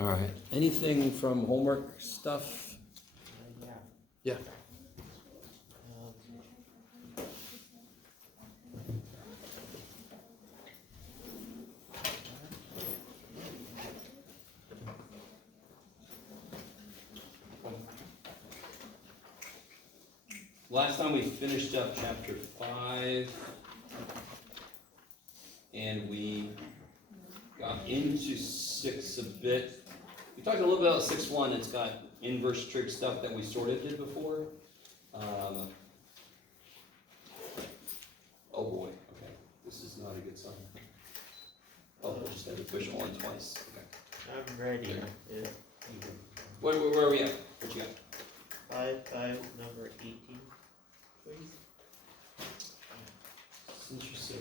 All right. Anything from homework stuff? Yeah. Last time we finished up chapter 5, and we got into 6 a bit. We talked a little bit about 6.1. It's got inverse trig stuff that we sort of did before. Oh boy, okay. This is not a good sign. Oh, I just had to push on twice. Okay. I'm ready. Yeah. Where are we at? What you got? 5, number 18, please. Since you said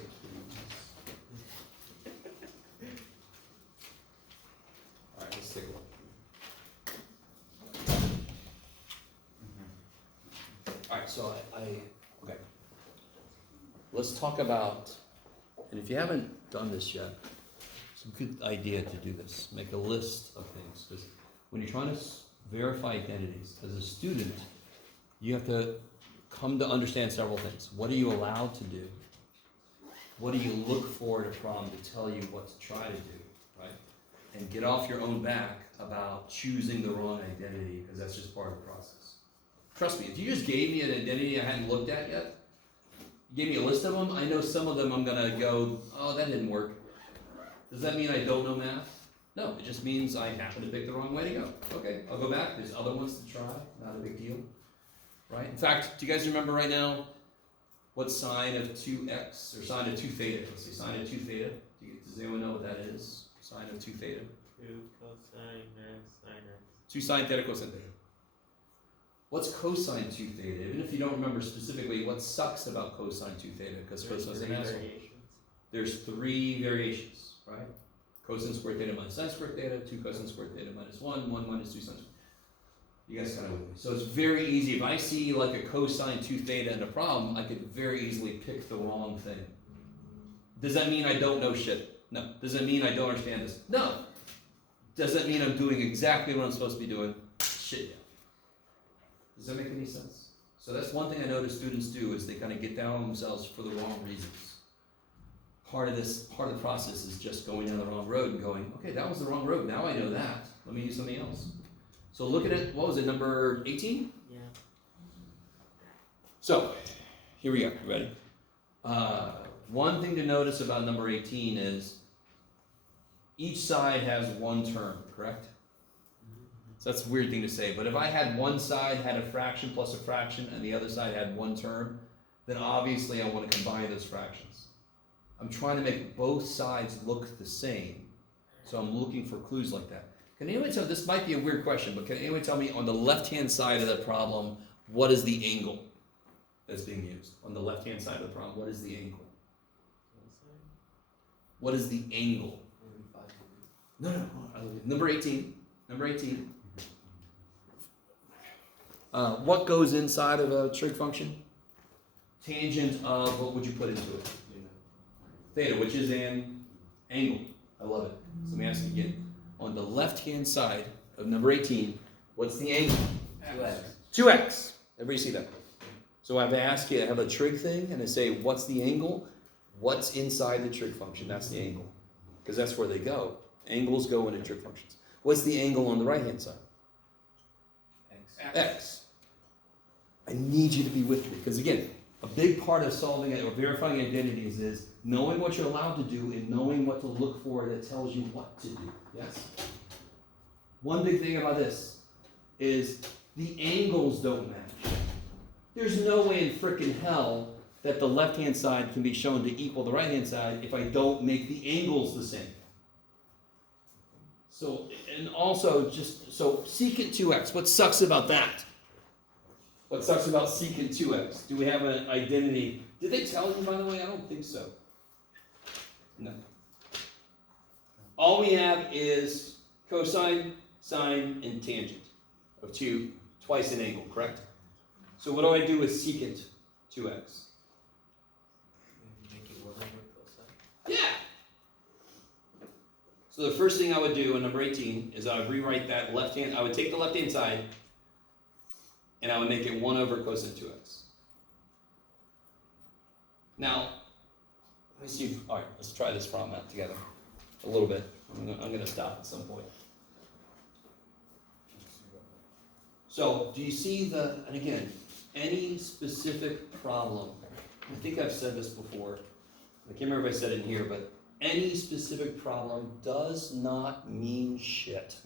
all right, let's take a look. All right, so okay. Let's talk about, and if you haven't done this yet, it's a good idea to do this. Make a list of things, because when you're trying to verify identities, as a student, you have to come to understand several things. What are you allowed to do? What do you look for in a problem to tell you what to try to do, right? And get off your own back about choosing the wrong identity, because that's just part of the process. Trust me, if you just gave me an identity I hadn't looked at yet, you gave me a list of them, I know some of them I'm going to go, oh, that didn't work. Does that mean I don't know math? No, it just means I happen to pick the wrong way to go. Okay, I'll go back. There's other ones to try. Not a big deal, right? In fact, do you guys remember right now what sine of 2x, or sine of 2 theta? Let's see, sine of 2 theta. Does anyone know what that is? Sine of 2 theta. 2 cosine sine x. 2 sine theta cosine theta. What's cosine 2 theta? Even if you don't remember specifically, what sucks about cosine 2 theta? Because cosine is an asshole. There's 3 variations, right? Cosine squared theta minus sine squared theta, 2 cosine squared theta minus 1, 1 minus 2 sine squared. You guys kind of with me. So it's very easy. If I see like a cosine 2 theta in a problem, I could very easily pick the wrong thing. Does that mean I don't know shit? No. Does it mean I don't understand this? No. Does that mean I'm doing exactly what I'm supposed to be doing? Shit. Does that make any sense? So that's one thing I notice students do, is they kind of get down on themselves for the wrong reasons. Part of the process is just going down the wrong road and going, okay, that was the wrong road. Now I know that. Let me use something else. So look at it. What was it, number 18? Yeah. So here we go. You ready? One thing to notice about number 18 is each side has one term, correct? So that's a weird thing to say, but if I had one side had a fraction plus a fraction and the other side had one term, then obviously I want to combine those fractions. I'm trying to make both sides look the same, so I'm looking for clues like that. Can anyone tell, this might be a weird question, but can anyone tell me on the left-hand side of the problem, what is the angle that's being used? On the left-hand side of the problem, what is the angle? What is the angle? No. Number 18. Number 18. What goes inside of a trig function? Tangent of, what would you put into it? Theta, which is an angle. I love it. So let me ask you again. On the left-hand side of number 18, what's the angle? 2x. 2x. Everybody see that? So I ask you, I have a trig thing, and I say, what's the angle? What's inside the trig function? That's the angle. Because that's where they go. Angles go into trig functions. What's the angle on the right-hand side? X. I need you to be with me, because again, a big part of solving it or verifying identities is knowing what you're allowed to do and knowing what to look for that tells you what to do. Yes? One big thing about this is the angles don't match. There's no way in frickin' hell that the left-hand side can be shown to equal the right-hand side if I don't make the angles the same. So, and also so secant 2x, what sucks about that? What sucks about secant 2x? Do we have an identity? Did they tell you, by the way? I don't think so. No. All we have is cosine, sine, and tangent of 2, twice an angle, correct? So what do I do with secant 2x? Yeah! So the first thing I would do in number 18 is I would rewrite that I would take the left-hand side and I would make it 1 over cosine 2x. Now, let me see, all right, let's try this problem out together a little bit. I'm gonna stop at some point. So, do you see and again, any specific problem, I think I've said this before, I can't remember if I said it in here, but any specific problem does not mean shit.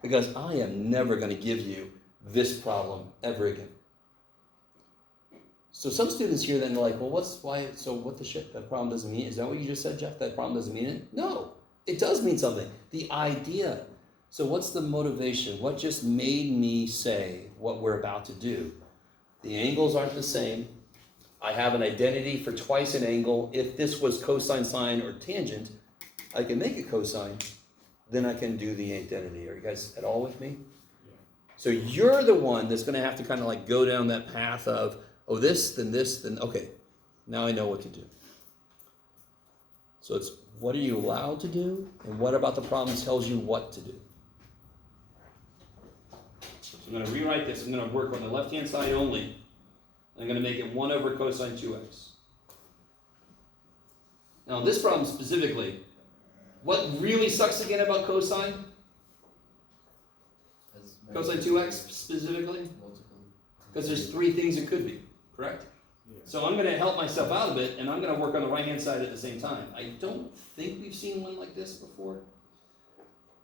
Because I am never going to give you this problem ever again. So some students hear that and they're like, well, what the shit? That problem doesn't mean it? Is that what you just said, Jeff? That problem doesn't mean it? No, it does mean something. The idea. So what's the motivation? What just made me say what we're about to do? The angles aren't the same. I have an identity for twice an angle. If this was cosine, sine, or tangent, I can make it cosine. Then I can do the identity. Are you guys at all with me? Yeah. So you're the one that's going to have to kind of like go down that path of, oh, this, then, okay. Now I know what to do. So it's what are you allowed to do, and what about the problem tells you what to do. So I'm going to rewrite this. I'm going to work on the left-hand side only. I'm going to make it 1 over cosine 2x. Now, this problem specifically, what really sucks again about cosine? Cosine 2x specifically? Because there's 3 things it could be, correct? Yeah. So I'm going to help myself out of it, and I'm going to work on the right-hand side at the same time. I don't think we've seen one like this before.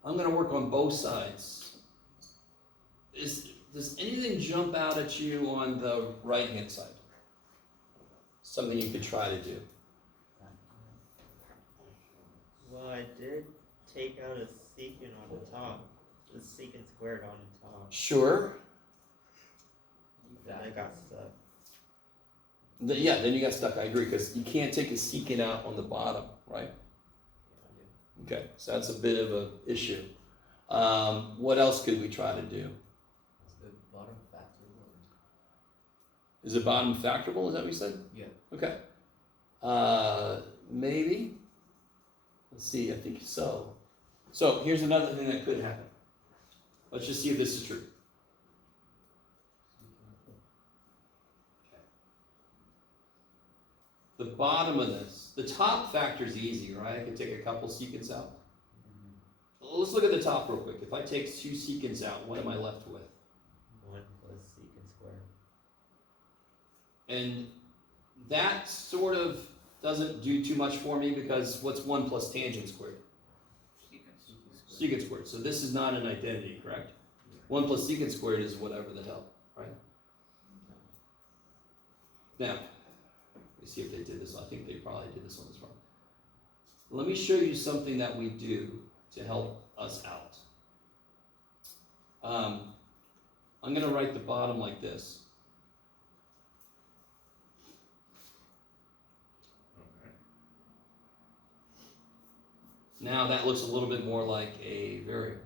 I'm going to work on both sides. Does anything jump out at you on the right-hand side? Something you could try to do. Well, I did take out a secant on the top. The secant squared on the top. Sure. Then I got stuck. Yeah, then you got stuck. I agree, because you can't take a secant out on the bottom, right? Okay, so that's a bit of an issue. What else could we try to do? Is it bottom factorable? Is that what you said? Yeah. Okay. Maybe. Let's see. I think so. So here's another thing that could happen. Let's just see if this is true. Okay. The bottom of this, the top factor is easy, right? I can take a couple secants out. Let's look at the top real quick. If I take 2 secants out, what am I left with? 1 plus secant squared. And that sort of doesn't do too much for me, because what's 1 plus tangent squared? Secant squared. So this is not an identity, correct? 1 plus secant squared is whatever the hell, right? Now, let me see if they did this. I think they probably did this on this wrong. Let me show you something that we do to help us out. I'm going to write the bottom like this. Now that looks a little bit more like a variable.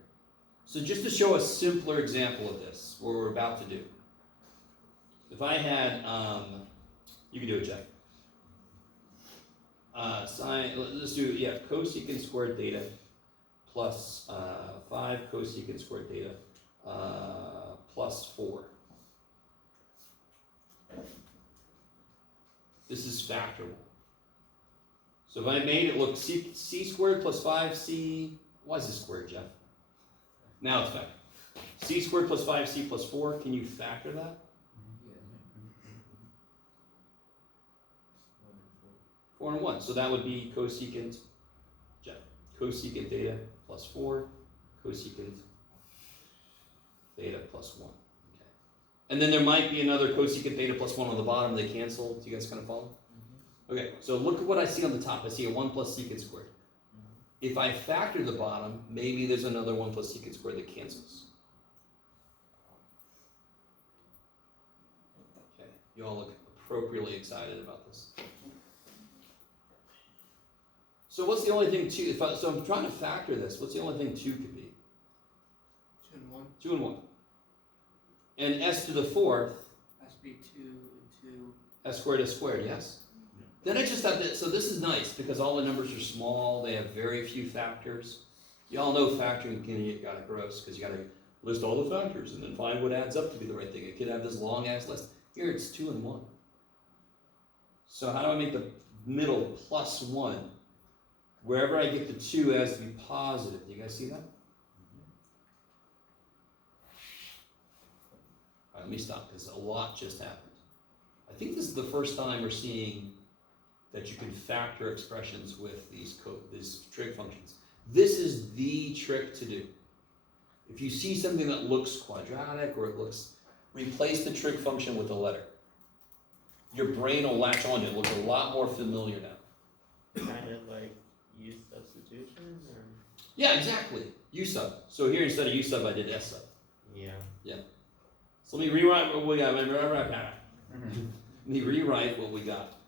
So just to show a simpler example of this, what we're about to do. If I had, you can do it, Jeff. Let's do, cosecant squared theta plus 5 cosecant squared theta plus 4. This is factorable. So if I made it look c squared plus 5c, why is this squared, Jeff? Now it's factored. C squared plus 5c plus 4, can you factor that? 4 and 1, so that would be cosecant, Jeff, cosecant theta plus 4, cosecant theta plus 1. Okay. And then there might be another cosecant theta plus 1 on the bottom, they cancel. Do you guys kind of follow? Okay, so look at what I see on the top. I see a 1 plus secant squared. If I factor the bottom, maybe there's another 1 plus secant squared that cancels. Okay, you all look appropriately excited about this. So what's the only thing 2, so I'm trying to factor this, what's the only thing 2 could be? 2 and 1. 2 and 1. And s to the 4th. Has to be 2 and 2. S squared, yes? Then I just have this, so this is nice because all the numbers are small, they have very few factors. Y'all know factoring can get kind of gross because you got to list all the factors and then find what adds up to be the right thing. It could have this long ass list. Here it's 2 and 1. So how do I make the middle +1? Wherever I get the 2 has to be positive. Do you guys see that? All right, let me stop because a lot just happened. I think this is the first time we're seeing that you can factor expressions with these trig functions. This is the trick to do. If you see something that looks quadratic or it looks, replace the trig function with a letter. Your brain will latch on to it. It looks a lot more familiar now. Kind of like use substitution, or? Yeah, exactly. U sub. So here instead of U sub, I did S sub. Yeah. So let me rewrite what we got. Let me rewrite what we got.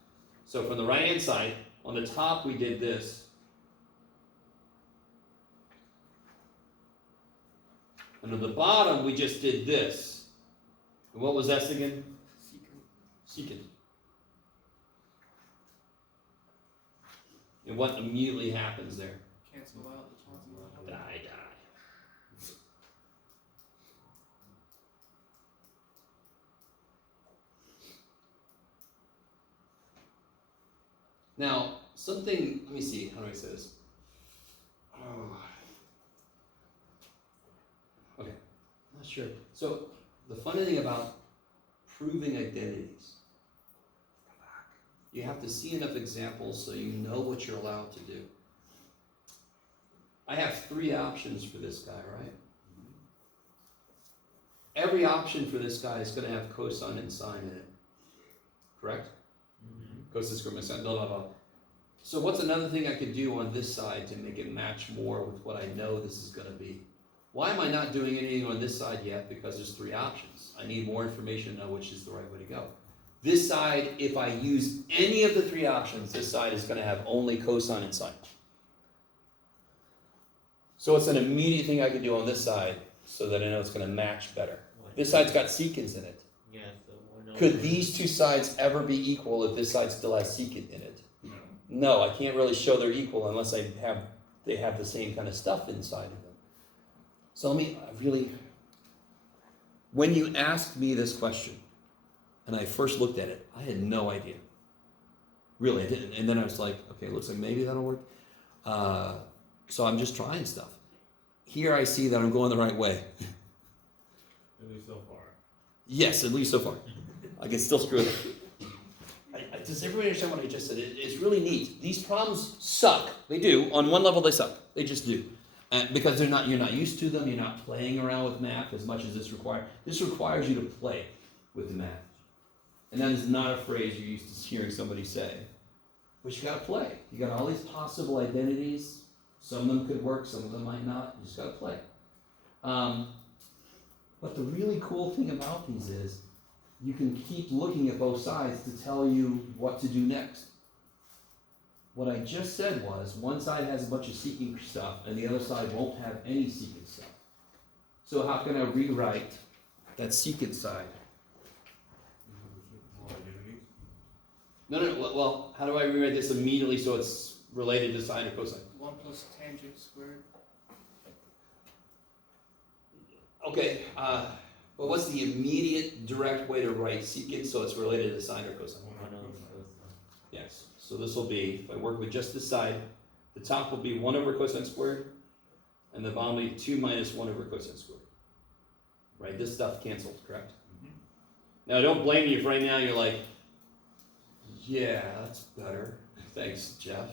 So from the right hand side, on the top we did this. And on the bottom we just did this. And what was S again? Secant. And what immediately happens there? Cancel out the cancel out. Die. Now, something, let me see, how do I say this? Oh. Okay, I'm not sure. So, the funny thing about proving identities, you have to see enough examples so you know what you're allowed to do. I have 3 options for this guy, right? Every option for this guy is going to have cosine and sine in it. Correct? Cosine squared minus sine, blah, blah, blah. So what's another thing I could do on this side to make it match more with what I know this is going to be? Why am I not doing anything on this side yet? Because there's 3 options. I need more information to know which is the right way to go. This side, if I use any of the 3 options, this side is going to have only cosine and sine. So it's an immediate thing I can do on this side so that I know it's going to match better. This side's got secants in it. Yeah, so 1 Could these 2 sides ever be equal if this side still has secant in it? No, I can't really show they're equal unless they have the same kind of stuff inside of them. So when you asked me this question, and I first looked at it, I had no idea. Really, I didn't. And then I was like, okay, looks like maybe that'll work. So I'm just trying stuff. Here I see that I'm going the right way. At least so far. Yes, at least so far. I can still screw it up. Does everybody understand what I just said? It's really neat. These problems suck. They do. On one level, they suck. They just do. Because you're not used to them. You're not playing around with math as much as this requires. This requires you to play with the math. And that is not a phrase you're used to hearing somebody say. But you got to play. You got all these possible identities. Some of them could work. Some of them might not. You just got to play. But the really cool thing about these is you can keep looking at both sides to tell you what to do next. What I just said was one side has a bunch of secant stuff and the other side won't have any secant stuff. So how can I rewrite that secant side? No. Well, how do I rewrite this immediately so it's related to sine or cosine? 1 plus tangent squared. Okay, but what's the immediate direct way to write secant so it's related to sine or cosine? Yes, so this will be, if I work with just this side, the top will be 1 over cosine squared, and the bottom will be 2 minus 1 over cosine squared. Right, this stuff cancels, correct? Mm-hmm. Now don't blame me if right now you're like, yeah, that's better. Thanks, Jeff.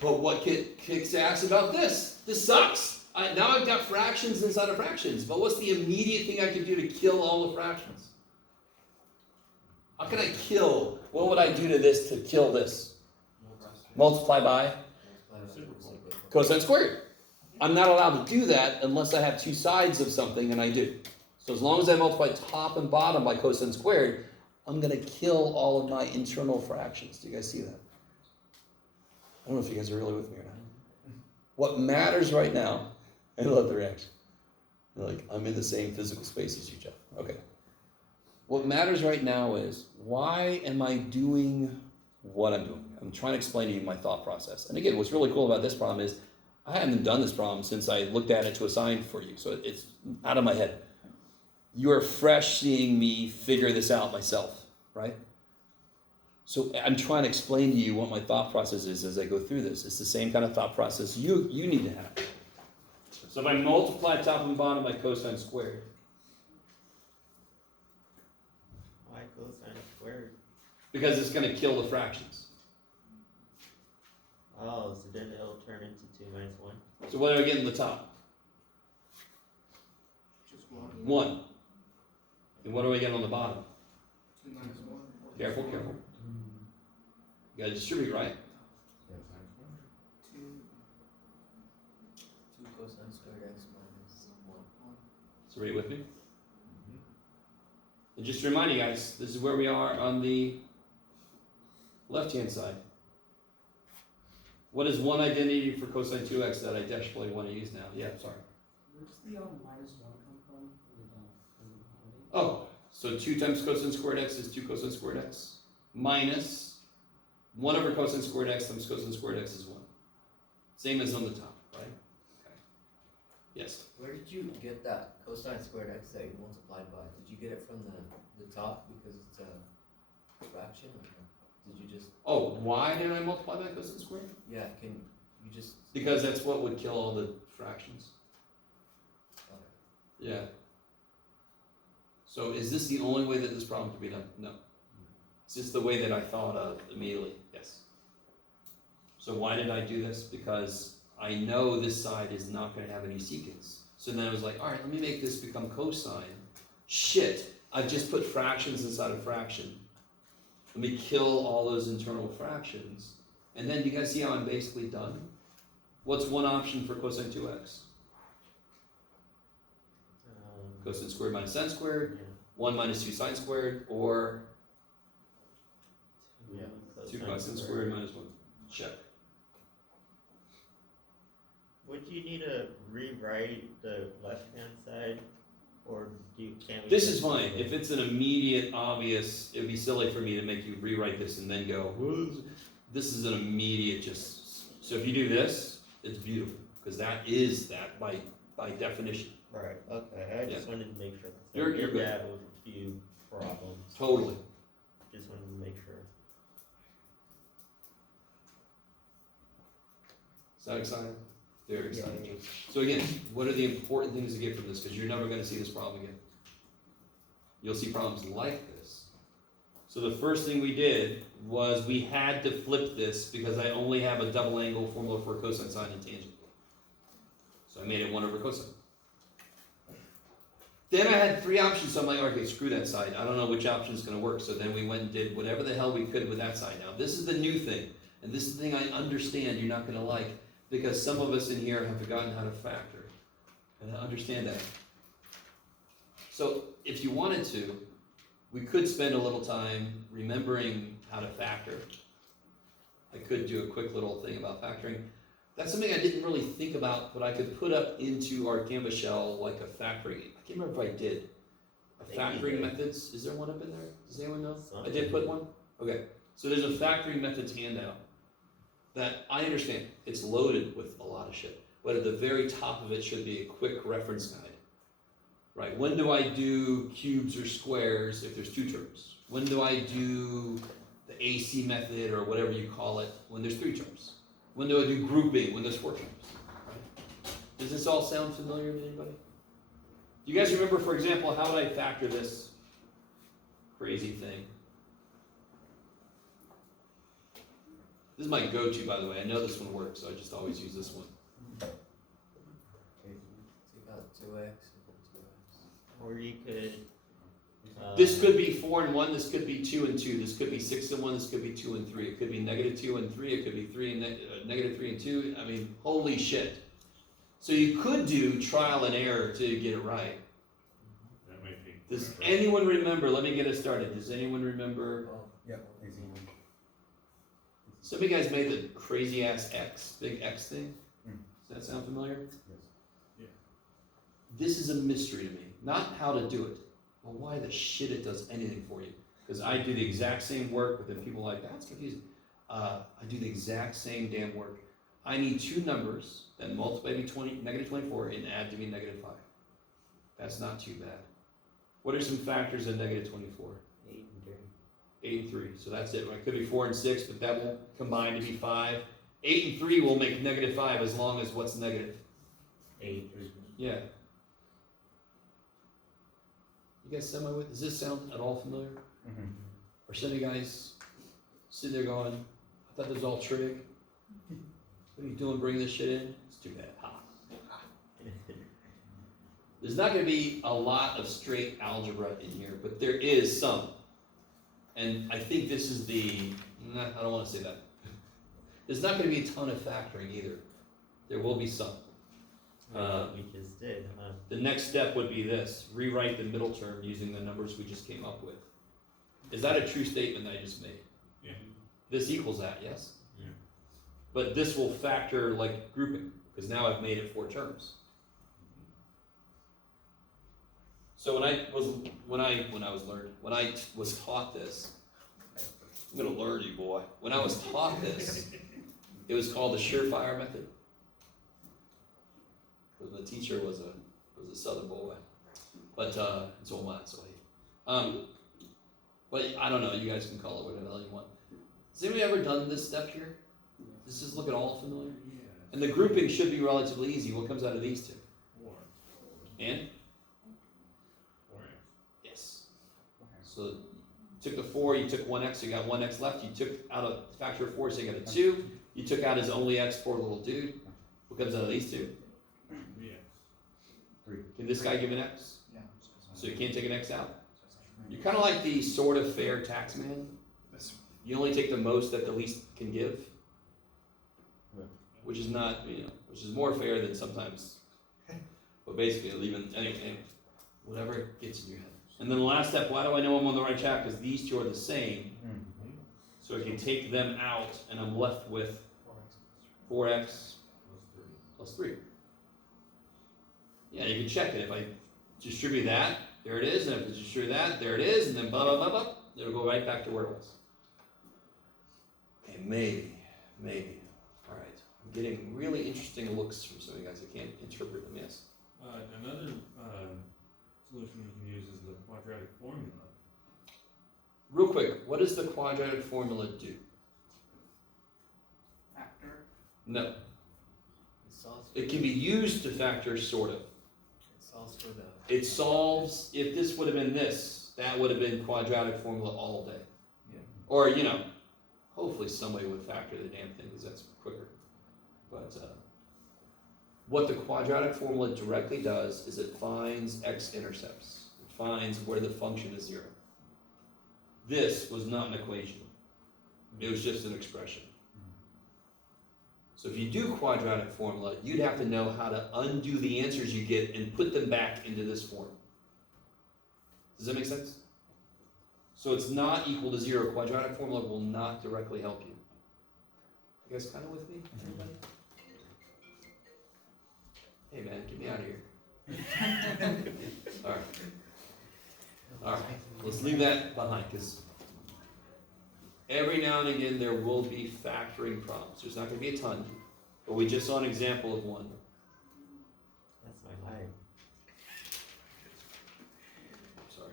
But what kicks ass about this? This sucks. Now I've got fractions inside of fractions, but what's the immediate thing I can do to kill all the fractions? How can I kill? What would I do to this to kill this? Multiply by cosine squared. I'm not allowed to do that unless I have 2 sides of something, and I do. So as long as I multiply top and bottom by cosine squared, I'm going to kill all of my internal fractions. Do you guys see that? I don't know if you guys are really with me or not. What matters right now, I love the reaction. They're like, I'm in the same physical space as you, Jeff. Okay. What matters right now is, why am I doing what I'm doing. I'm trying to explain to you my thought process. And again, what's really cool about this problem is I haven't done this problem since I looked at it to assign for you. So it's out of my head. You are fresh seeing me figure this out myself, right? So I'm trying to explain to you what my thought process is as I go through this. It's the same kind of thought process you need to have. So if I multiply top and bottom by cosine squared, Why cosine squared? because it's going to kill the fractions. Oh, so then it'll turn into 2 minus 1. So what do I get in the top? Just 1. 1. And what do I get on the bottom? 2 minus 1. Careful, careful. You got to distribute, right? 2. 2 cosine squared x minus 1. So are you with me? And just to remind you guys, this is where we are on the left-hand side. What is one identity for cosine 2x that I desperately want to use now? Yeah, sorry. Where does the minus 1 come from? Oh, so 2 times cosine squared x is 2 cosine squared x. Minus 1 over cosine squared x times cosine squared x is 1. Same as on the top, right? Okay. Yes? Where did you get that cosine squared x that you multiplied by? Did you get it from the top because it's a fraction, or did you just? Oh, why did I multiply by cosine squared? Yeah, can you just? Because that's what would kill all the fractions. Okay. Yeah. So is this the only way that this problem can be done? No. It's just the way that I thought of immediately. Yes. So why did I do this? Because I know this side is not going to have any secants. So then I was like, all right, let me make this become cosine. Shit, I've just put fractions inside a fraction. Let me kill all those internal fractions. And then you guys see how I'm basically done? What's one option for cosine 2x? Cosine squared minus sin squared, Yeah. 1 minus 2 sine squared, or Yeah. 2 cosine squared minus 1. Check. Would you need to rewrite the left-hand side, or can't we? This just- is fine. If it's an immediate, obvious, it would be silly for me to make you rewrite this and then go, this is an immediate just, so if you do this, it's beautiful, because that is that by definition. Right, okay, I just wanted to make sure. 'cause I You're did good. have a few problems. Totally. Just wanted to make sure. Is that exciting? Very exciting. Yeah. So again, what are the important things to get from this? Because you're never going to see this problem again. You'll see problems like this. So the first thing we did was we had to flip this because I only have a double angle formula for cosine, sine, and tangent. So I made it 1 over cosine. Then I had 3 options, so I'm like, okay, screw that side. I don't know which option is going to work. So then we went and did whatever the hell we could with that side. Now, this is the new thing. And this is the thing I understand you're not going to like, because some of us in here have forgotten how to factor. And I understand that. So if you wanted to, we could spend a little time remembering how to factor. I could do a quick little thing about factoring. That's something I didn't really think about, but I could put up into our Canvas shell like a factoring. I can't remember if I did. A Maybe you factoring did. methods. Is there one up in there? Does anyone know? I Something. did put one? Okay. So there's a factoring methods handout that I understand. It's loaded with a lot of shit. But at the very top of it should be a quick reference guide. Right? When do I do cubes or squares if there's 2 terms? When do I do the AC method or whatever you call it when there's 3 terms? When do I do grouping when there's 4 terms? Right? Does this all sound familiar to anybody? Do you guys remember, for example, how did I factor this crazy thing? This is my go-to, by the way. I know this one works, so I just always use this one. Take out 2x and 2x. Or you could. This could be 4 and 1, this could be 2 and 2, this could be 6 and 1, this could be 2 and 3, it could be -2 and 3, it could be 3 and negative 3 and 2. I mean, holy shit. So you could do trial and error to get it right. That might be. Does anyone remember, let me get it started, does anyone remember, Oh, Yeah, easy. some of you guys made the crazy ass X, big X thing? Mm. Does that sound familiar? Yes. Yeah. This is a mystery to me, not how to do it, but why the shit it does anything for you. Because I do the exact same work, but then people are like, that's confusing. I do the exact same damn work. I need two numbers that multiply to be negative 24 and add to be negative 5. That's not too bad. What are some factors in negative 24? 8 and 3. 8 and 3. So that's it. It could be 4 and 6, but that won't combine to be 5. 8 and 3 will make negative 5 as long as what's negative? 8. Yeah. You guys semi with? Does this sound at all familiar? Or some of you guys sitting there going, I thought this was all trig. What are you doing bringing this shit in? It's too bad. Ha. There's not going to be a lot of straight algebra in here, but there is some. And I think this is I don't want to say that. There's not going to be a ton of factoring either. There will be some. We just did, huh? The next step would be this: rewrite the middle term using the numbers we just came up with. Is that a true statement that I just made? Yeah. This equals that, yes? Yeah. But this will factor like grouping, because now I've made it 4 terms. So when I was taught this, I'm gonna learn you, boy. When I was taught this, it was called the surefire method. Because the teacher was a Southern boy, but so am I. So but I don't know. You guys can call it whatever the hell you want. Has anybody ever done this step here? Does this look at all familiar? Yeah. And the grouping should be relatively easy. What comes out of these two? 4. And 4x. yes. So you took the 4, you took 1x, you got 1x left. You took out a factor of 4, so you got a 2. You took out his only x, poor little dude. What comes out of these two? 3x. Can this guy give an x? Yeah. So you can't take an x out? You're kind of like the sort of fair tax man. This You only take the most that the least can give, which is not, which is more fair than sometimes. But basically, anyway, whatever gets in your head. And then the last step, why do I know I'm on the right track? Because these two are the same. So I can take them out, and I'm left with 4x plus 3. Yeah, you can check it. If I distribute that, there it is, and if I distribute that, there it is, and then blah, blah, blah, blah, it'll go right back to where it was. Okay, maybe. All right. I'm getting really interesting looks from some of you guys. I can't interpret them, yes. Another solution you can use is the quadratic formula. Real quick, what does the quadratic formula do? Factor. No. It solves for It can be used to factor, sort of. It solves for the. It solves, if this would have been this, that would have been quadratic formula all day. Yeah. Or, hopefully somebody would factor the damn thing, because that's quicker. But what the quadratic formula directly does is it finds x-intercepts. It finds where the function is 0. This was not an equation. It was just an expression. So if you do quadratic formula, you'd have to know how to undo the answers you get and put them back into this form. Does that make sense? So it's not equal to 0. Quadratic formula will not directly help you. You guys kind of with me? Everybody? Hey man, get me out of here. All right, let's leave that behind, because every now and again there will be factoring problems. There's not going to be a ton, but we just saw an example of one. That's my leg. Sorry.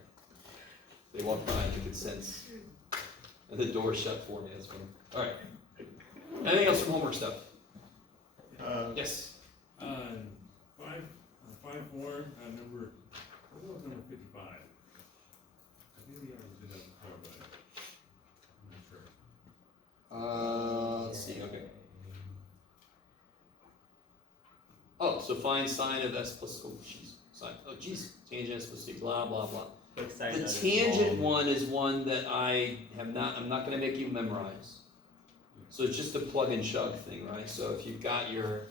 They walked by and you could sense, and the door shut for me. That's funny. All right. Anything else from homework stuff? Yes. 5-4, number, what was number 55? I think we already did that before, but I'm not sure. Let's see. Okay. Oh, so find sine of s plus. Oh, jeez. Sine. Oh, jeez. Tangent s plus c. Blah blah blah. Quick side The note is tangent long. one is one that I'm not going to make you memorize. So it's just a plug and chug thing, right? So if you've got your,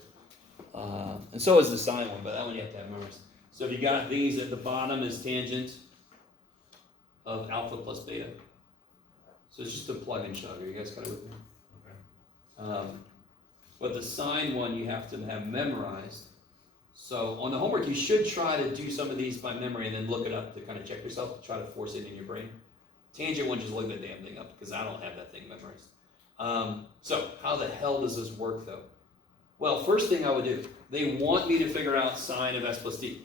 and so is the sine one, but that one you have to have memorized. So if you got these at the bottom is tangent of alpha plus beta. So it's just a plug and chug. Are you guys kind of with me? Okay. But the sine one you have to have memorized. So on the homework, you should try to do some of these by memory and then look it up to kind of check yourself, try to force it in your brain. Tangent one, just look that damn thing up, because I don't have that thing memorized. So how the hell does this work though? Well, first thing I would do, they want me to figure out sine of s plus t.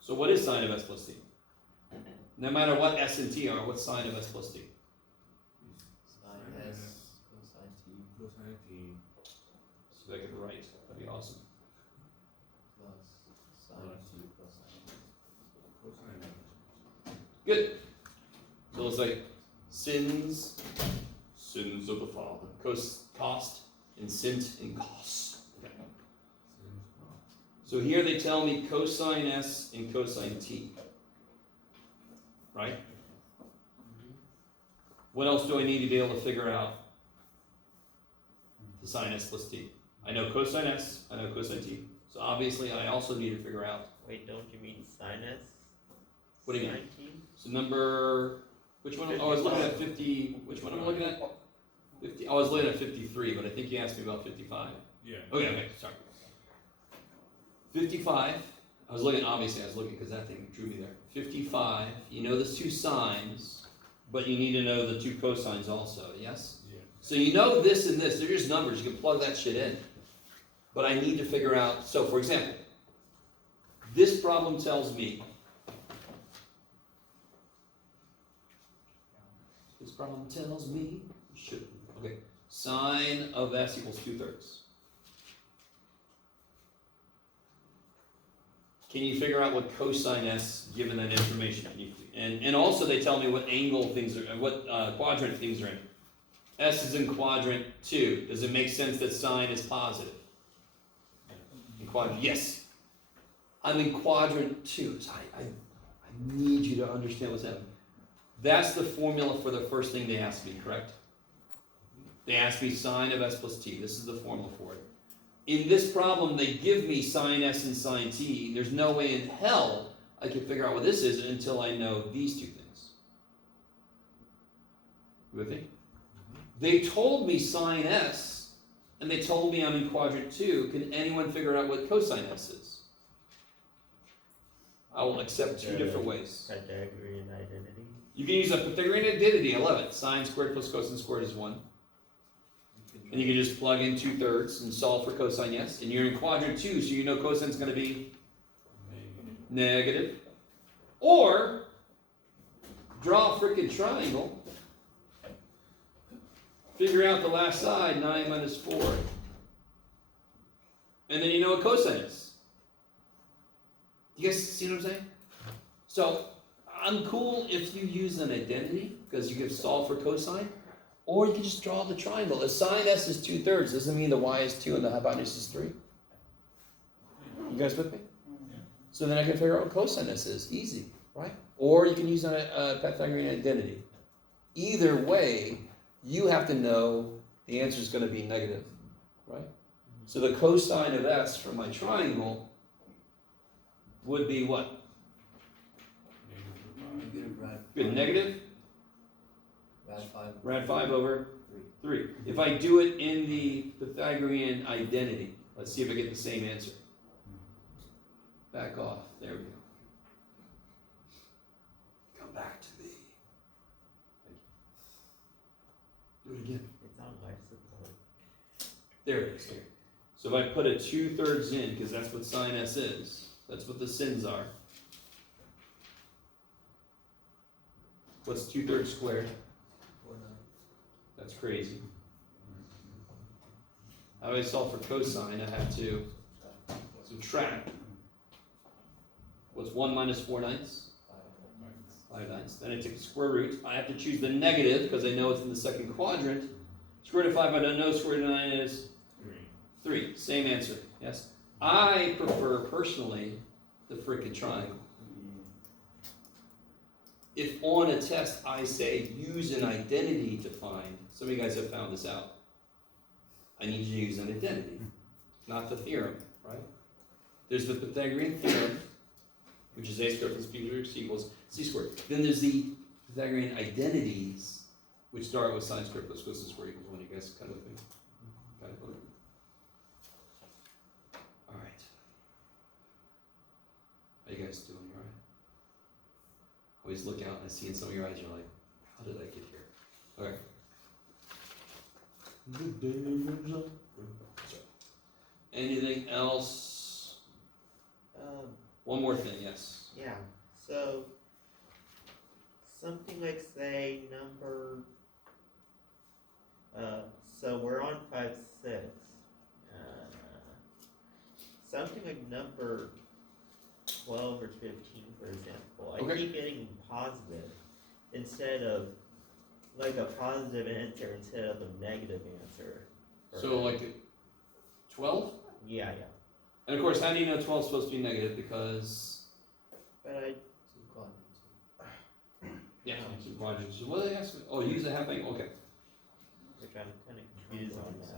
So what is sine of s plus t? No matter what s and t are, what's sine of s plus t? Sine S, cosine T, Cosine T. So if I could write, that'd be awesome. plus sine T plus sine T. Cosine. Good. So let's say sins of the father. Cost and sint and cost. Okay. So here they tell me cosine s and cosine t. Right? What else do I need to be able to figure out the sine s plus t? I know cosine s, I know cosine t. So obviously I also need to figure out, Wait, don't you mean sin S? What do you mean? Sin T? so number, which one? Oh, I was looking at 50, which one am I looking at? 50, I was looking at 53, but I think you asked me about 55. Yeah. Okay, sorry. 55, I was looking because that thing drew me there. 55, you know there's two sines, but you need to know the two cosines also, yes? Yeah. So you know this and this, they're just numbers, you can plug that shit in. But I need to figure out, so for example, this problem tells me, okay, sine of s equals 2/3. Can you figure out what cosine s given that information? And also they tell me what angle things are, what quadrant things are in. S is in quadrant 2. Does it make sense that sine is positive? In quadrant, yes. I'm in quadrant 2. So I need you to understand what's happening. That's the formula for the first thing they asked me, correct? They asked me sine of s plus t. This is the formula for it. In this problem, they give me sine s and sine t. There's no way in hell I can figure out what this is until I know these two things. You with me? They told me sine s, and they told me I'm in quadrant 2. Can anyone figure out what cosine s is? I will accept two different ways. Pythagorean identity. You can use a Pythagorean identity. I love it. Sine squared plus cosine squared is 1. And you can just plug in 2/3 and solve for cosine, yes. And you're in quadrant 2, so you know cosine's going to be negative. Or draw a freaking triangle. Figure out the last side, 9 minus 4. And then you know what cosine is. You guys see what I'm saying? So I'm cool if you use an identity because you can solve for cosine. Or you can just draw the triangle. If sine s is 2/3, doesn't mean the y is 2 and the hypotenuse is 3. You guys with me? So then I can figure out what cosine s is. Easy, right? Or you can use a Pythagorean identity. Either way, you have to know the answer is going to be negative, right? So the cosine of s for my triangle would be what? Negative rad. Good, negative? Rad 5. Rad 5 over 3. 3. If I do it in the Pythagorean identity, let's see if I get the same answer. Back off. There we go. Come back to me. Do it again. It's on life support. There it is. Here. So if I put a 2/3 in, because that's what sine s is, that's what the sins are. What's 2/3 squared? 4/9. That's crazy. How do I solve for cosine? I have to subtract. What's 1 minus 4/9? 5/9. Then I take the square root. I have to choose the negative because I know it's in the second quadrant. Square root of 5 I don't know. Square root of 9 is 3. Same answer. Yes? I prefer personally the frickin' triangle. If on a test I say use an identity to find, some of you guys have found this out. I need you to use an identity, not the theorem, right? There's the Pythagorean theorem, which is a squared plus b equals c squared. Then there's the Pythagorean identities, which start with sine squared plus cosine squared equals 1. You guys kind of with me? Kind of with me? All right. How you guys doing? You all right? Always look out and I see in some of your eyes, you're like, how did I get here? Okay. Good day, Sorry. Anything else? One more thing, yes. Yeah, so something like say number, so we're on 5, 6. Something like number 12 or 15, for example. I Okay. keep getting positive instead of, like a positive answer instead of a negative answer. So like 12? Yeah. And of course, how do you know 12 is supposed to be negative? Because, But I, Two quadrants. yeah, some quadrants. So what are they asking? Oh, use the half angle, okay. which I'm kind of confused on that.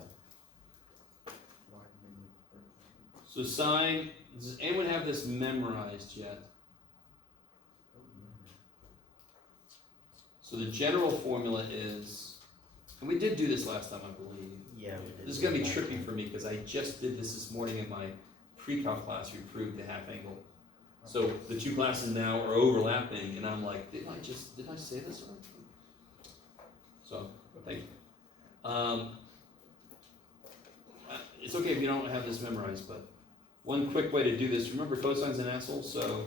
So sine, does anyone have this memorized yet? So the general formula is, and we did do this last time, I believe. Yeah, we did. This is gonna be tricky for me because I just did this morning in my pre-calc class. We proved the half angle. So the two classes now are overlapping, and I'm like, didn't I say this already? So thank you. It's okay if you don't have this memorized, but one quick way to do this. Remember cosines and assholes? So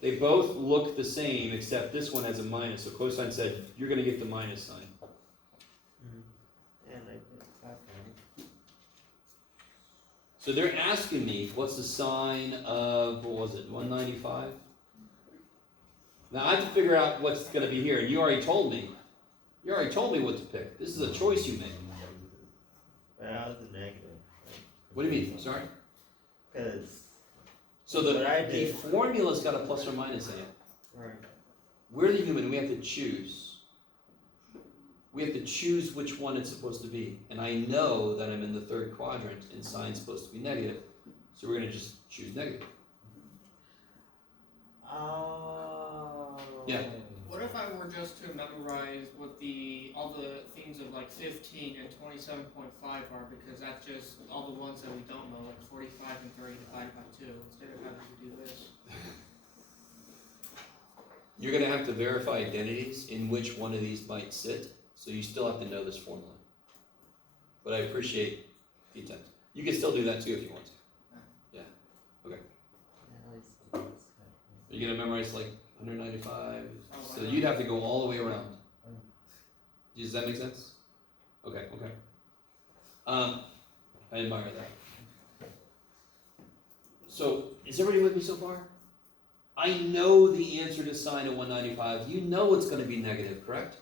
they both look the same, except this one has a minus. So cosine said you're gonna get the minus sign. And I did that one. So they're asking me, what's the sine of, what was it, 195? Now I have to figure out what's going to be here, and you already told me. You already told me what to pick. This is a choice you make. But that was a negative. What do you mean? Sorry? Because, So What I the did- formula's got a plus or minus in it. right, We're the human, we have to choose. We have to choose which one it's supposed to be. And I know that I'm in the third quadrant, and sine's supposed to be negative. So we're going to just choose negative. oh. Yeah. What if I were just to memorize what all the things of like 15 and 27.5 are, because that's just all the ones that we don't know, like 45 and 30 divided by 2, instead of having to do this. You're going to have to verify identities in which one of these might sit, so you still have to know this formula. But I appreciate the attempt. You can still do that too if you want to. Yeah. Okay. Are you going to memorize like 195? So you'd have to go all the way around. Does that make sense? Okay, okay. I admire that. So, is everybody with me so far? I know the answer to sine of 195. You know it's going to be negative, correct?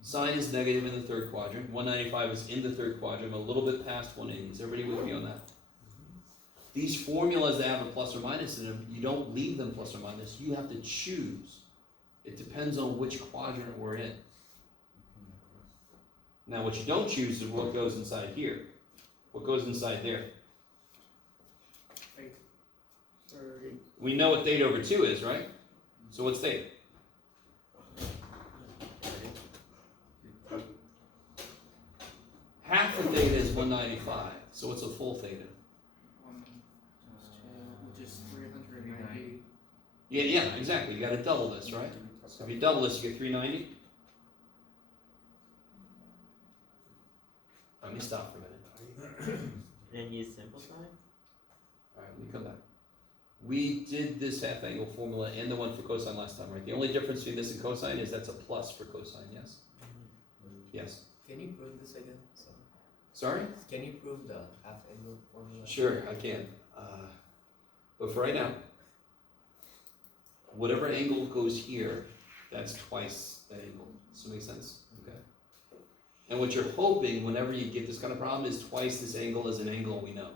Sine is negative in the third quadrant. 195 is in the third quadrant, a little bit past 180. Is everybody with me on that? These formulas that have a plus or minus in them, you don't leave them plus or minus. You have to choose. It depends on which quadrant we're in. Now, what you don't choose is what goes inside here. What goes inside there? 30. We know what theta over 2 is, right? So what's theta? Half of theta is 195. So what's a full theta? 1 times 2, which is 390. Yeah, exactly. You got to double this, right? So if you double this, you get 390. Let me stop for a minute. And use simple sign? Alright, let me come back. We did this half angle formula and the one for cosine last time, right? The only difference between this and cosine is that's a plus for cosine, yes? Yes. Can you prove this again? So, Sorry? can you prove the half angle formula? Sure, I can. But for right now, whatever angle goes here, that's twice that angle. Does that make sense? Okay. And what you're hoping whenever you get this kind of problem is twice this angle is an angle we know.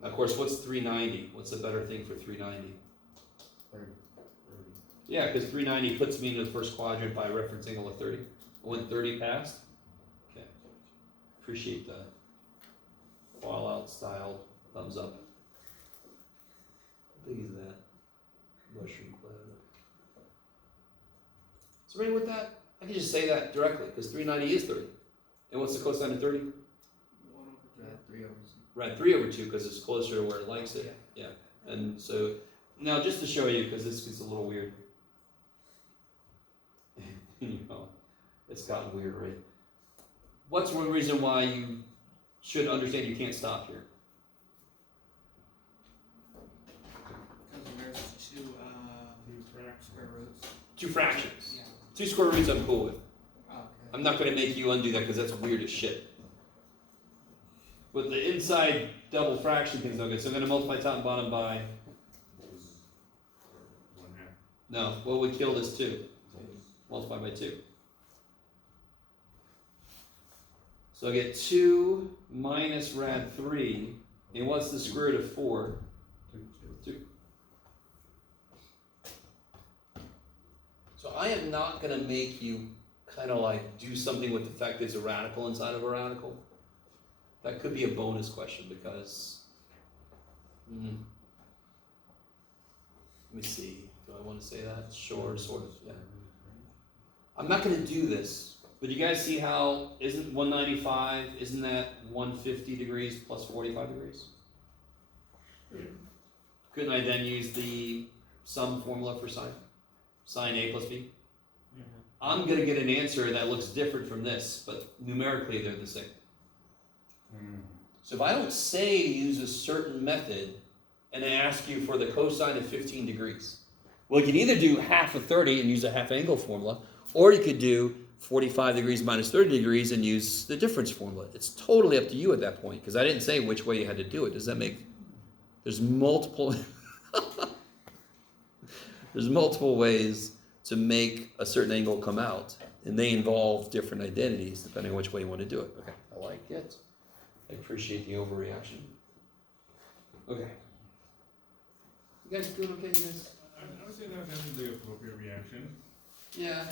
Now, of course, what's 390? What's a better thing for 390? 30. Yeah, because 390 puts me into the first quadrant by reference angle of 30. I went 30 past. Okay. Appreciate the fall out style thumbs up. How big is that? Mushroom cloud. Is there any with that? I can just say that directly because 390 is 30. And what's the cosine of 30? 1 over 2. Yeah, 3 over 2. Right, 3 over 2 because it's closer to where it likes it. Yeah. And so, now just to show you, because this gets a little weird. You know, it's gotten weird, right? what's one reason why you should understand you can't stop here? Because there's two, Two fractions. square roots. Two fractions. Yeah. 2 square roots I'm cool with. Oh, okay. I'm not going to make you undo that because that's weird as shit. But the inside double fraction thing's no good. So I'm going to multiply top and bottom by, What was 1/2? no, what would kill this 2? Multiply by 2. So I get 2 minus rad 3. And what's the square root of 4? 2. So I am not going to make you kind of like do something with the fact there's a radical inside of a radical. That could be a bonus question because, let me see, do I want to say that? Sure, sort of, yeah. I'm not going to do this, but you guys see how, isn't 195, isn't that 150 degrees plus 45 degrees? Couldn't I then use the sum formula for sine? Sine A plus B? I'm going to get an answer that looks different from this, but numerically they're the same. So if I don't say to use a certain method, and I ask you for the cosine of 15 degrees, well, you can either do half of 30 and use a half angle formula, or you could do 45 degrees minus 30 degrees and use the difference formula. It's totally up to you at that point, because I didn't say which way you had to do it. Does that make... There's multiple... There's multiple ways to make a certain angle come out, and they involve different identities depending on which way you want to do it. Okay, I like it. I appreciate the overreaction. Okay. You guys doing okay, you guys? I would say that's the appropriate reaction. Yeah.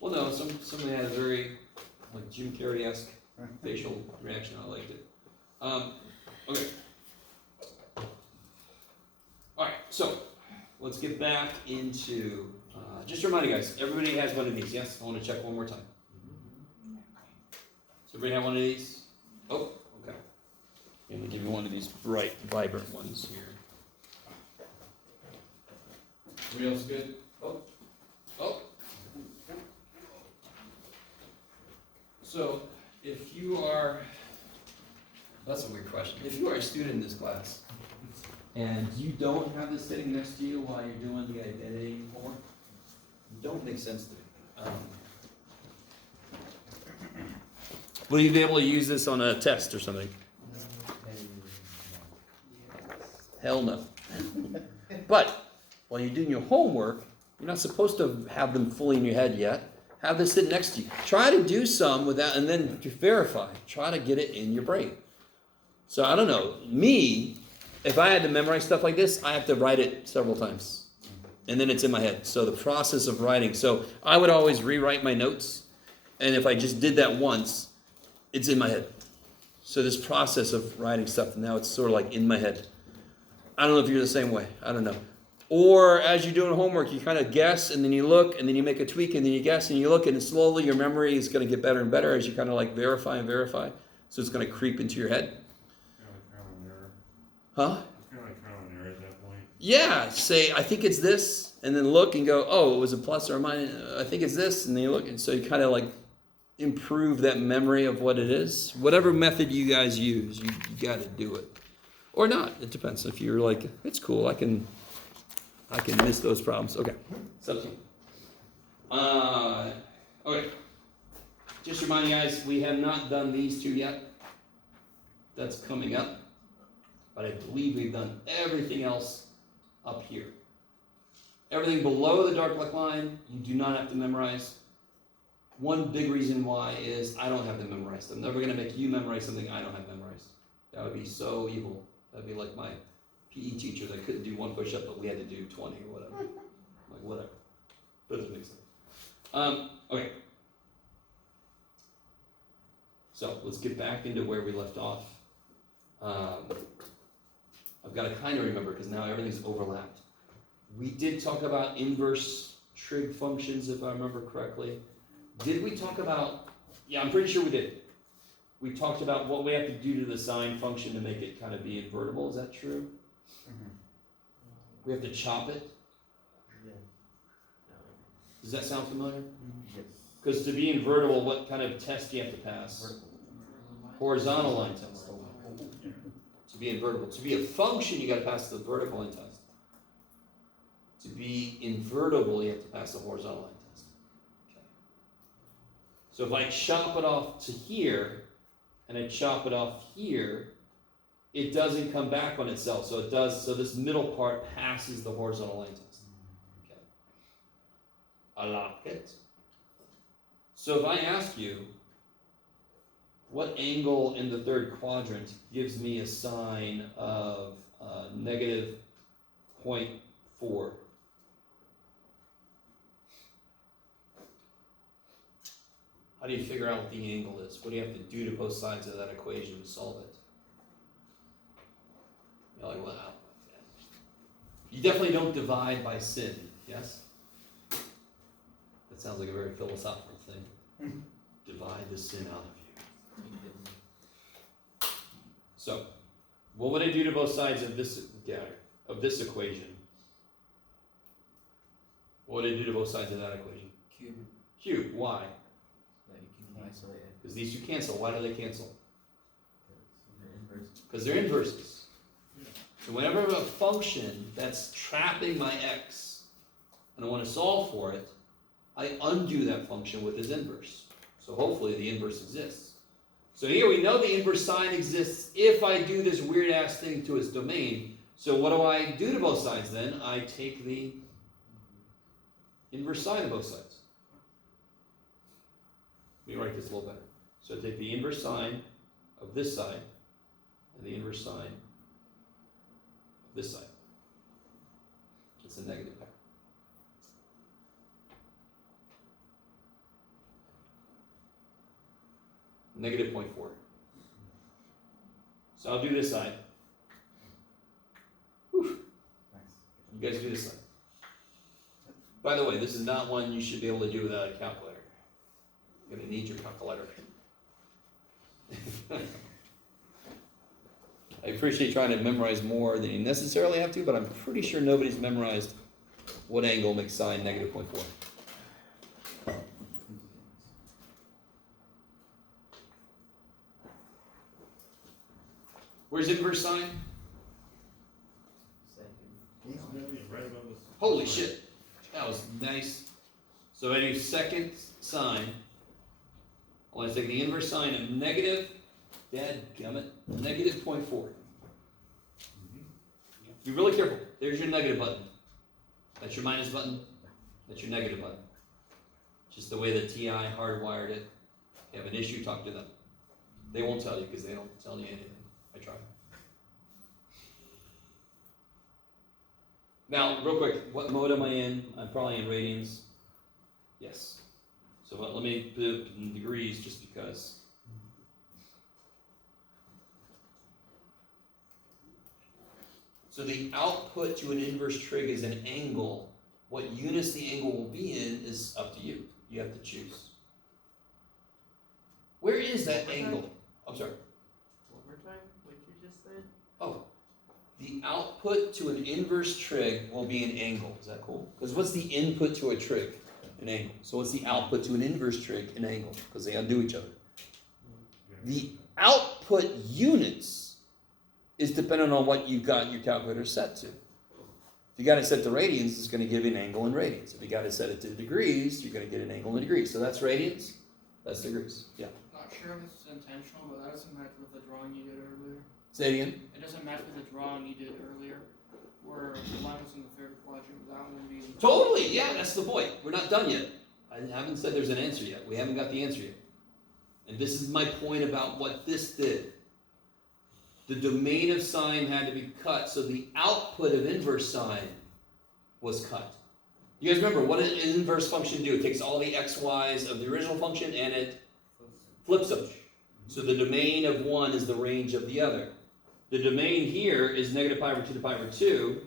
Well, no, somebody had a very, like, Jim Carrey-esque facial reaction. I liked it. Okay. All right, so let's get back into, just remind you guys, everybody has one of these, yes? I want to check one more time. Does everybody have one of these? Oh, okay. Let me give you one of these bright, vibrant ones here. Everybody else good? Oh. So, if you are, that's a weird question. If you are a student in this class, and you don't have this sitting next to you while you're doing the identity homework, don't make sense to me. Will you be able to use this on a test or something? Hell no. But while you're doing your homework, you're not supposed to have them fully in your head yet. Have this sit next to you. Try to do some without, and then to verify. Try to get it in your brain. So I don't know. Me, if I had to memorize stuff like this, I have to write it several times. And then it's in my head. So the process of writing. So I would always rewrite my notes. And if I just did that once, it's in my head. So this process of writing stuff, now it's sort of like in my head. I don't know if you're the same way. I don't know. Or as you're doing homework, you kind of guess, and then you look, and then you make a tweak, and then you guess, and you look, and slowly your memory is going to get better and better as you kind of like verify and verify. So it's going to creep into your head. Kind of like trial and error. Huh? Kind of like trial and error at that point. Yeah. Say, I think it's this, and then look and go, oh, it was a plus or a minus. I think it's this, and then you look, and so you kind of like improve that memory of what it is. Whatever method you guys use, you got to do it. Or not. It depends. If you're like, it's cool, I can miss those problems. Okay. It's up to you. Okay. Just remind you guys, we have not done these two yet. That's coming up. But I believe we've done everything else up here. Everything below the dark black line, you do not have to memorize. One big reason why is I don't have them memorized. I'm never going to make you memorize something I don't have memorized. That would be so evil. That would be like my PE teacher that couldn't do one push-up, but we had to do 20 or whatever. Like, whatever. Doesn't make sense. Okay. So, let's get back into where we left off. I've got to kind of remember because now everything's overlapped. We did talk about inverse trig functions, if I remember correctly. Did we talk about, yeah, I'm pretty sure we did. We talked about what we have to do to the sine function to make it kind of be invertible. Is that true? We have to chop it. Yeah. Does that sound familiar? Yes. Because to be invertible, what kind of test do you have to pass? Horizontal line test. To be invertible. To be a function, you got to pass the vertical line test. To be invertible, you have to pass the horizontal line test. Okay. So if I chop it off to here, and I chop it off here, it doesn't come back on itself. So it does. So this middle part passes the horizontal line test. Okay. I like it. So if I ask you, what angle in the third quadrant gives me a sine of negative 0.4? How do you figure out what the angle is? What do you have to do to both sides of that equation to solve it? You're like, wow. You definitely don't divide by sin, yes? That sounds like a very philosophical thing. Divide the sin out of you. So, what would I do to both sides of this equation? What would I do to both sides of that equation? Cube. Why? That you can isolate it. Because these two cancel. Why do they cancel? They're inverse. Because they're inverses. So whenever I have a function that's trapping my x, and I want to solve for it, I undo that function with its inverse. So hopefully the inverse exists. So here we know the inverse sine exists if I do this weird ass thing to its domain. So what do I do to both sides then? I take the inverse sine of both sides. Let me write this a little better. So I take the inverse sine of this side and the inverse sine of this side. It's a negative power. Negative 0.4. So I'll do this side. Whew. You guys do this side. By the way, this is not one you should be able to do without a calculator. You're going to need your calculator. I appreciate trying to memorize more than you necessarily have to, but I'm pretty sure nobody's memorized what angle makes sine negative 0.4. Where's inverse sine? Second. Right above us. Holy shit. That was nice. So I do second sine. I want to take the inverse sine of negative, dadgummit, negative 0.4. Be really careful. There's your negative button. That's your minus button. That's your negative button. Just the way that TI hardwired it. If you have an issue, talk to them. They won't tell you because they don't tell you anything. I tried. Now, real quick, what mode am I in? I'm probably in radians. Yes. So let me put it in degrees just because. So the output to an inverse trig is an angle. What units the angle will be in is up to you. You have to choose. Where is that angle? I'm sorry. One more time, what you just said? Oh, the output to an inverse trig will be an angle. Is that cool? Because what's the input to a trig? An angle. So what's the output to an inverse trig? An angle. Because they undo each other. The output units is dependent on what you've got your calculator set to. If you got it set to radians, it's going to give you an angle in radians. If you got it set it to degrees, you're going to get an angle in degrees. So that's radians. That's degrees. Yeah. Not sure if it's intentional, but that doesn't match with the drawing you did earlier. Say it again. It doesn't match with the drawing you did earlier, where the line was in the third quadrant, that one would be... Totally. Yeah, that's the point. We're not done yet. I haven't said there's an answer yet. We haven't got the answer yet. And this is my point about what this did. The domain of sine had to be cut, so the output of inverse sine was cut. You guys remember, what did an inverse function do? It takes all the xy's of the original function and it flips them. So the domain of one is the range of the other. The domain here is negative pi over 2 to pi over 2.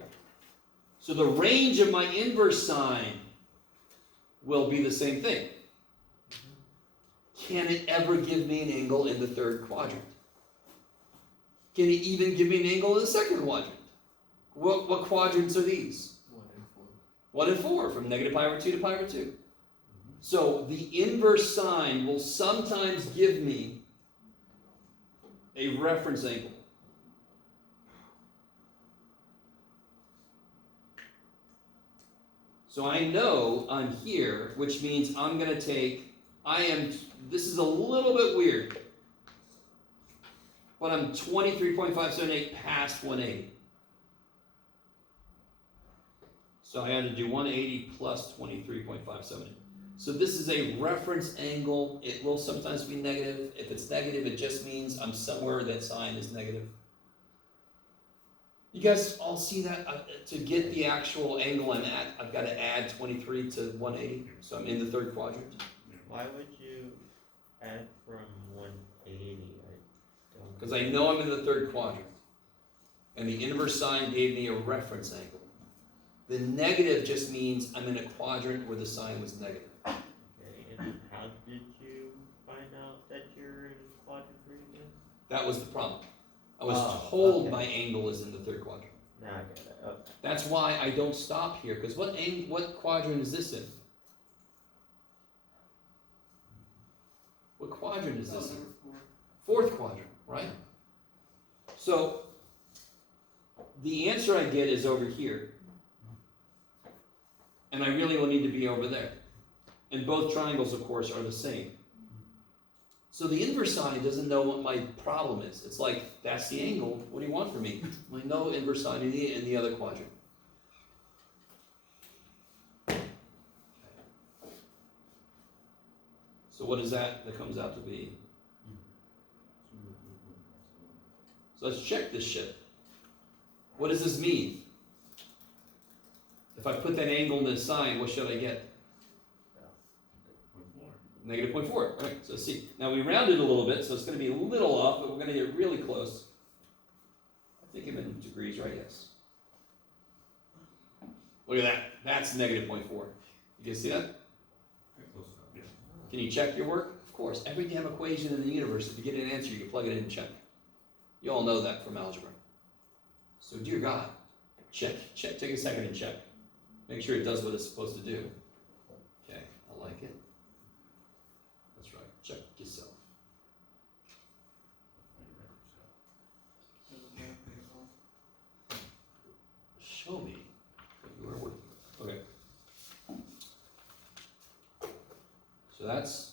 So the range of my inverse sine will be the same thing. Can it ever give me an angle in the third quadrant? Can it even give me an angle in the second quadrant? What quadrants are these? 1 and 4. 1 and 4, from negative pi over 2 to pi over 2. So the inverse sine will sometimes give me a reference angle. So I know I'm here, which means I'm going to take, this is a little bit weird, but I'm 23.578 past 180. So I had to do 180 plus 23.578. So this is a reference angle. It will sometimes be negative. If it's negative, it just means I'm somewhere that sine is negative. You guys all see that? To get the actual angle I'm at, I've got to add 23 to 180. So I'm in the third quadrant. Why would you add from 180? I don't. Because I know I'm in the third quadrant. And the inverse sine gave me a reference angle. The negative just means I'm in a quadrant where the sine was negative. Okay, and how did you find out that you're in quadrant 3 again? That was the problem. I was Oh, told okay. my angle is in the third quadrant. Now I get it. Okay. That's why I don't stop here, because what quadrant is this in? What quadrant is this in? Number 4. Fourth quadrant, right? So the answer I get is over here. And I really will need to be over there. And both triangles, of course, are the same. So the inverse sine doesn't know what my problem is. It's like, that's the angle. What do you want from me? I know inverse sine in the other quadrant. So what is that comes out to be? So let's check this shit. What does this mean? If I put that angle in the sine, what should I get? Negative 0.4. Right, so let's see. Now we rounded a little bit, so it's going to be a little off, but we're going to get really close. I think I'm in degrees, right? Yes. Look at that. That's negative 0.4. You guys see that? Can you check your work? Of course. Every damn equation in the universe, if you get an answer, you can plug it in and check. You all know that from algebra. So dear God, check. Take a second and check. Make sure it does what it's supposed to do. Okay, I like it. That's right. Check yourself. Show me what you are working with. Okay. So that's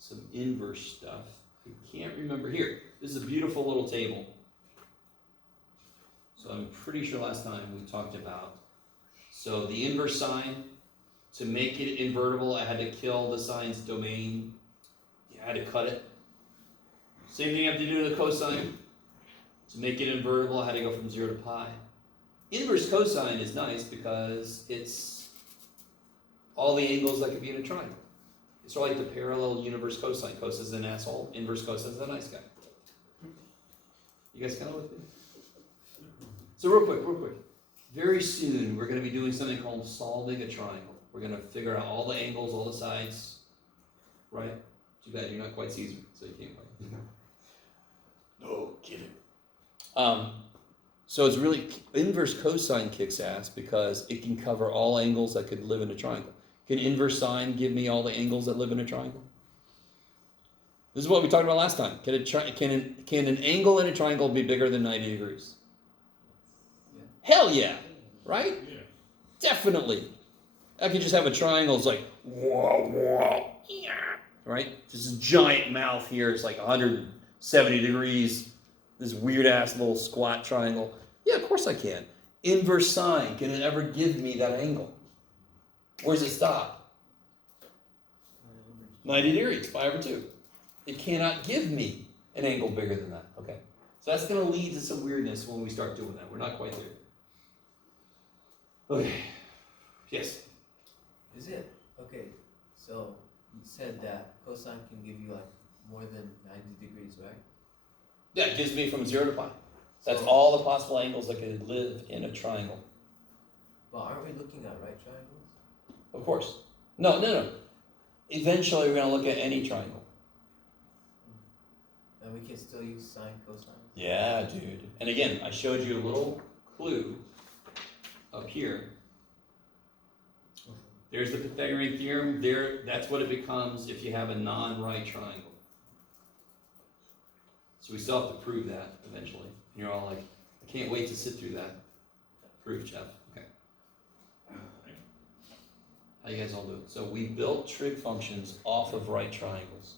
some inverse stuff. I can't remember here. This is a beautiful little table. So I'm pretty sure last time we talked about. So the inverse sine, to make it invertible, I had to kill the sine's domain. I had to cut it. Same thing I have to do to the cosine. To make it invertible, I had to go from 0 to pi. Inverse cosine is nice because it's all the angles that could be in a triangle. It's sort of like the parallel universe cosine. Cos is an asshole. Inverse cosine is a nice guy. You guys kind of with me? So real quick. Very soon, we're going to be doing something called solving a triangle. We're going to figure out all the angles, all the sides, right? Too bad you're not quite Caesar, so you can't quite. No kidding. So it's really, inverse cosine kicks ass because it can cover all angles that could live in a triangle. Can inverse sine give me all the angles that live in a triangle? This is what we talked about last time. Can an angle in a triangle be bigger than 90 degrees? Yeah. Hell yeah, right? Yeah. Definitely. I could just have a triangle. It's like, whoa, yeah, right? This is giant mouth here. It's like 170 degrees. This weird ass little squat triangle. Yeah, of course I can. Inverse sine, can it ever give me that angle? Where does it stop? 90 degrees, pi over 2. It cannot give me an angle bigger than that. Okay. So that's going to lead to some weirdness when we start doing that. We're not quite there. Okay. Yes. Is it? Okay, so you said that cosine can give you like more than 90 degrees, right? Yeah, it gives me from 0 to pi. That's So- all the possible angles that could live in a triangle. But aren't we looking at right triangles? Of course. No. Eventually, we're going to look at any triangle. And we can still use sine, cosine? Yeah, dude. And again, I showed you a little clue up here There's the Pythagorean theorem. There, that's what it becomes if you have a non-right triangle. So we still have to prove that eventually. And you're all like, I can't wait to sit through that. Proof, Jeff. Okay. How you guys all doing? So we built trig functions off of right triangles.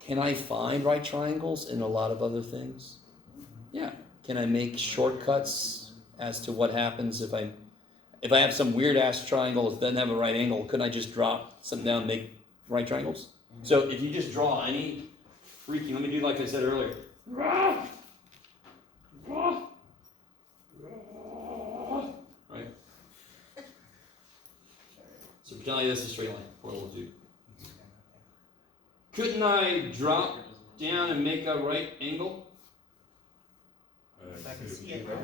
Can I find right triangles in a lot of other things? Yeah. Can I make shortcuts as to what happens if I have some weird ass triangle that doesn't have a right angle? Couldn't I just drop something down and make right triangles? So if you just draw any freaking, let me do like I said earlier. Right? So pretend like this is a straight line. What will it do? Couldn't I drop down and make a right angle? I can see it now.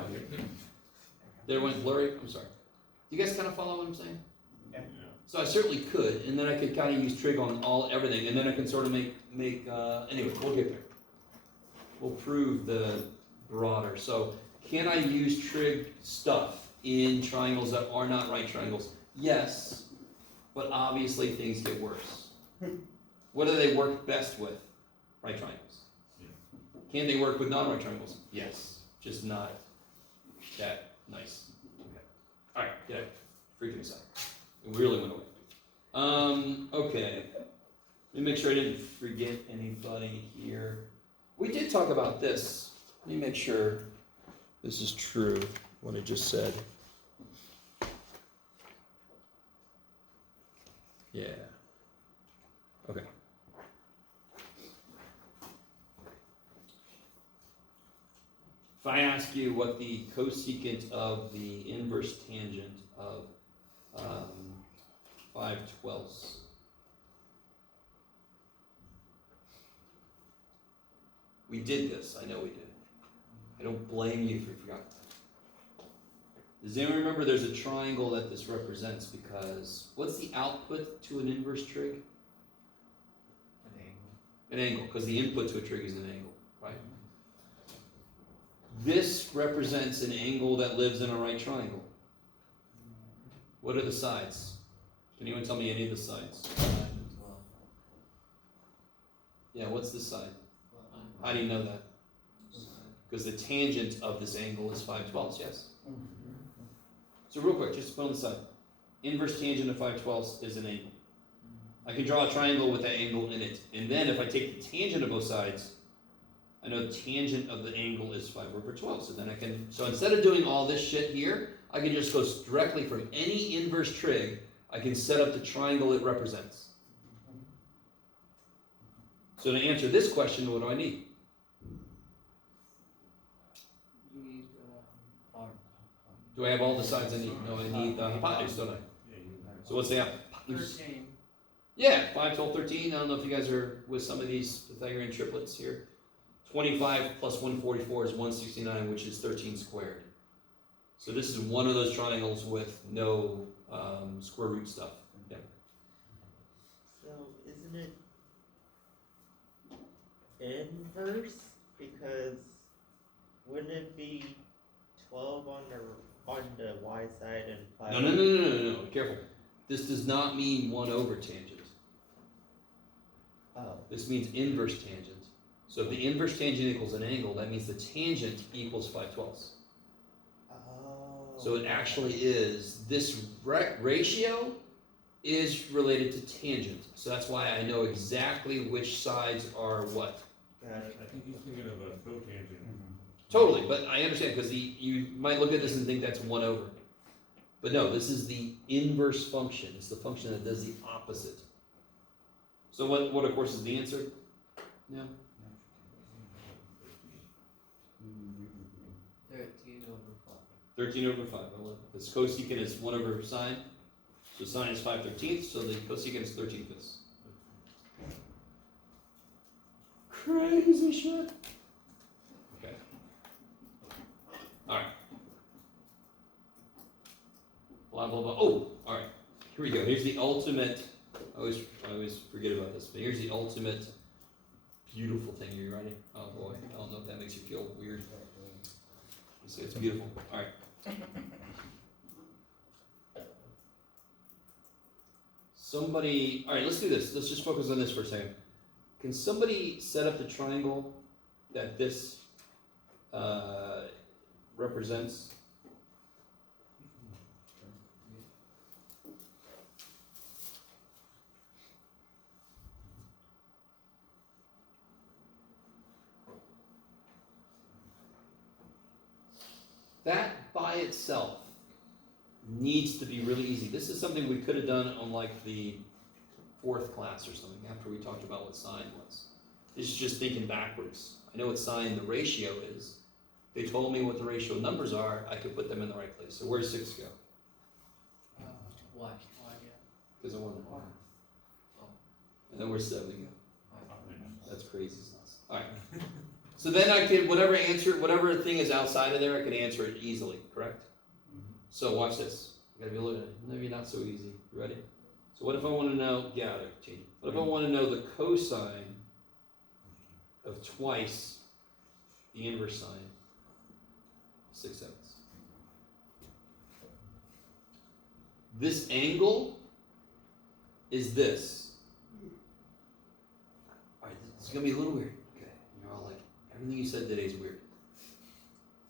There went blurry. I'm sorry. Do you guys kind of follow what I'm saying? Yeah. So I certainly could, and then I could kind of use trig on everything, and then I can sort of make anyway, we'll get there. We'll prove the broader. So can I use trig stuff in triangles that are not right triangles? Yes, but obviously things get worse. What do they work best with? Right triangles. Can they work with non-right triangles? Yes, just not that nice. Okay. All right, get out. Freaking us out. It really went away. Okay. Let me make sure I didn't forget anybody here. We did talk about this. Let me make sure this is true, what I just said. Yeah. Okay. If I ask you what the cosecant of the inverse tangent of 5/12 we did this, I know we did. I don't blame you if you forgot that. Does anyone remember there's a triangle that this represents? Because what's the output to an inverse trig? An angle. An angle, because the input to a trig is an angle, right? This represents an angle that lives in a right triangle. What are the sides? Can anyone tell me any of the sides? 5 and 12. Yeah, what's this side? How do you know that? Because the tangent of this angle is 5/12, yes? So real quick, just put on the side. Inverse tangent of 5/12 is an angle. I can draw a triangle with that angle in it. And then if I take the tangent of both sides, I know the tangent of the angle is 5/12. So then I can, so instead of doing all this shit here, I can just go directly from any inverse trig, I can set up the triangle it represents. So to answer this question, what do I need? You need, Arm. Do I have all the sides I need? No, I need the hypotenuse, don't I? So what's the hypotenuse? 13. Yeah, 5, 12, 13. I don't know if you guys are with some of these Pythagorean triplets here. 25 plus 144 is 169, which is 13 squared. So this is one of those triangles with no square root stuff. Yeah. So isn't it inverse? Because wouldn't it be 12 on the y side and 5? No. Careful. This does not mean 1 over tangent. Oh. This means inverse tangent. So if the inverse tangent equals an angle, that means the tangent equals 5/12. Oh. So it actually is, this ratio is related to tangent. So that's why I know exactly which sides are what. Got it. I think he's thinking of a cotangent. Totally, but I understand, because you might look at this and think that's 1 over. But no, this is the inverse function. It's the function that does the opposite. So what of course is the answer? No? 13 over 5. 13 over 5. Well, this cosecant is 1 over sine. So sine is 5/13, so the cosecant is 13/5. Crazy shit. Okay. Alright. Blah, blah, blah. Oh, alright. Here we go. Here's the ultimate. I always forget about this, but here's the ultimate beautiful thing. Are you ready? Oh boy. I don't know if that makes you feel weird. It's beautiful. Alright. Somebody, all right, let's do this. Let's just focus on this for a second. Can somebody set up the triangle that this represents? That by itself needs to be really easy. This is something we could have done on like the 4th class or something after we talked about what sine was. This is just thinking backwards. I know what sine the ratio is. They told me what the ratio numbers are, I could put them in the right place. So where's 6 go? Why? Why, yeah. Because I wanted one. And then where's 7 go? That's crazy stuff. Alright. So then I could, whatever thing is outside of there, I could answer it easily, correct? So watch this. Gotta be a little, maybe not so easy. You ready? So what if I want to know, yeah, there, change. What if I want to know the cosine of twice the inverse sine of 6/7? This angle is this. Alright, this is gonna be a little weird. Okay, you're all like, everything you said today is weird.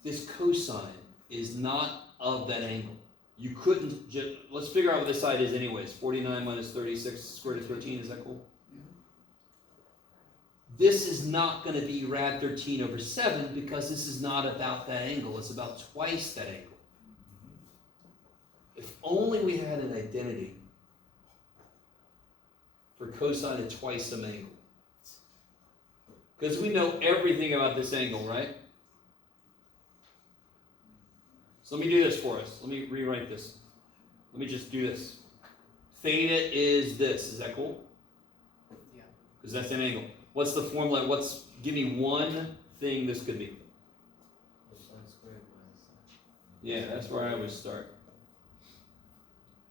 This cosine is not of that angle. You couldn't just, let's figure out what this side is anyways. 49 minus 36 square root of 13, is that cool? This is not going to be rad 13 over 7 because this is not about that angle. It's about twice that angle. If only we had an identity for cosine of twice some angle. Because we know everything about this angle, right? So let me do this for us. Let me rewrite this. Let me just do this. Theta is this. Is that cool? Yeah. Because that's an angle. What's the formula? Give me one thing this could be. Cosine squared minus sine. Yeah, that's where I would start.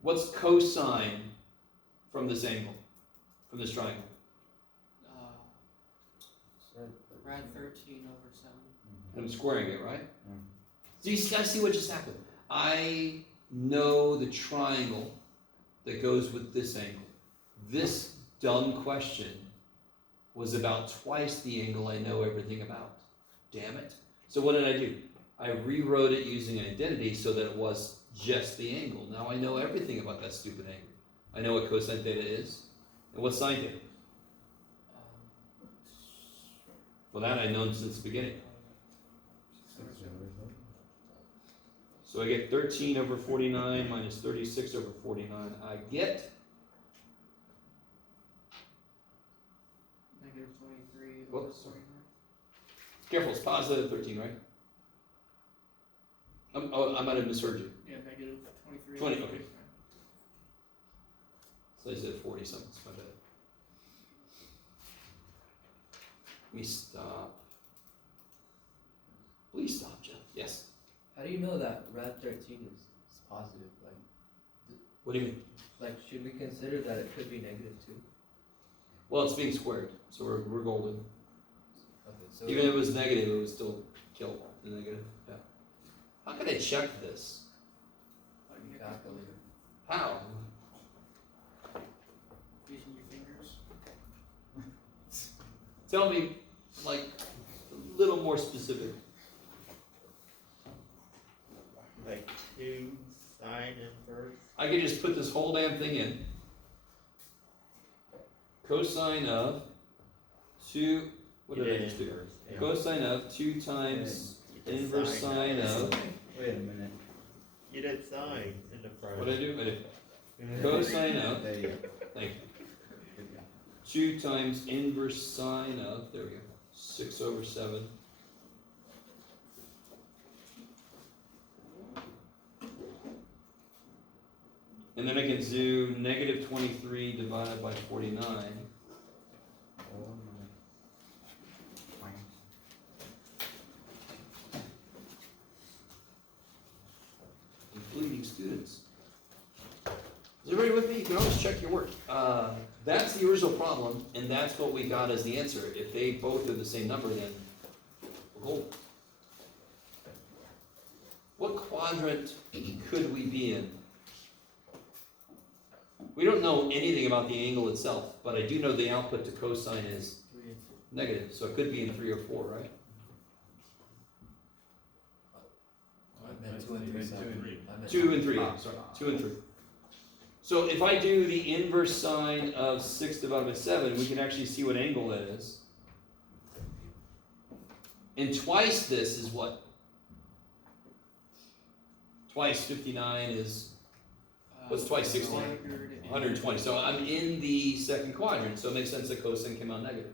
What's cosine from this angle? From this triangle? Rad 13 over 7. And I'm squaring it, right? So you guys see what just happened? I know the triangle that goes with this angle. This dumb question was about twice the angle I know everything about. Damn it. So what did I do? I rewrote it using an identity so that it was just the angle. Now I know everything about that stupid angle. I know what cosine theta is. And what's sine theta? Well, that I've known since the beginning. So I get 13 over 49 minus 36 over 49. I get Negative 23 over Whoops. 49. Careful, it's positive 13, right? I might have misheard you. Yeah, negative 23. 20, over okay. 49. So I said 40 something, it's my bad. Let me stop. Please stop, Jeff. Yes. How do you know that rad 13 is positive? What do you mean? Like, should we consider that it could be negative too? Well, it's being squared, so we're golden. Okay, so Even if it was negative, it would still kill the negative. Yeah. How can I check this? calculator. How? Using your fingers. Tell me, like, a little more specific. Like 2 sine inverse. I could just put this whole damn thing in. Cosine of 2, what did I just do? Inverse, yeah. Cosine of 2 times You did inverse sine of, Wait a minute. You did sine in the front. what did I do? I did cosine of, There you go. thank you, Good job. 2 times inverse sine of, there we go, 6 over 7. And then I can do negative 23 divided by 49. Fine. Including students. Is everybody with me? You can always check your work. That's the original problem, and that's what we got as the answer. If they both are the same number, then we're golden. What quadrant could we be in? We don't know anything about the angle itself, but I do know the output to cosine is 3 and 4. negative, so it could be in 3 or 4, right? I meant 2 and 3. Sorry. I meant 2 and 3, sorry, 2 and 3. So if I do the inverse sine of 6 divided by 7, we can actually see what angle that is. And twice this is what? Twice 59 is what's twice 16? 120. So I'm in the second quadrant, so it makes sense that cosine came out negative.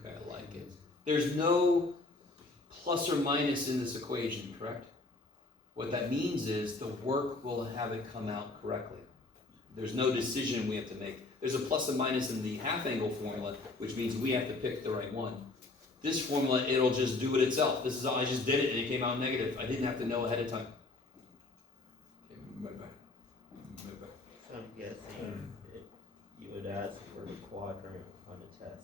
Okay, I like it. There's no plus or minus in this equation, correct? What that means is the work will have it come out correctly. There's no decision we have to make. There's a plus and minus in the half angle formula, which means we have to pick the right one. This formula, it'll just do it itself. This is, I just did it and it came out negative. I didn't have to know ahead of time. Okay, right back. Right back. So I'm guessing you would ask for the quadrant on the test.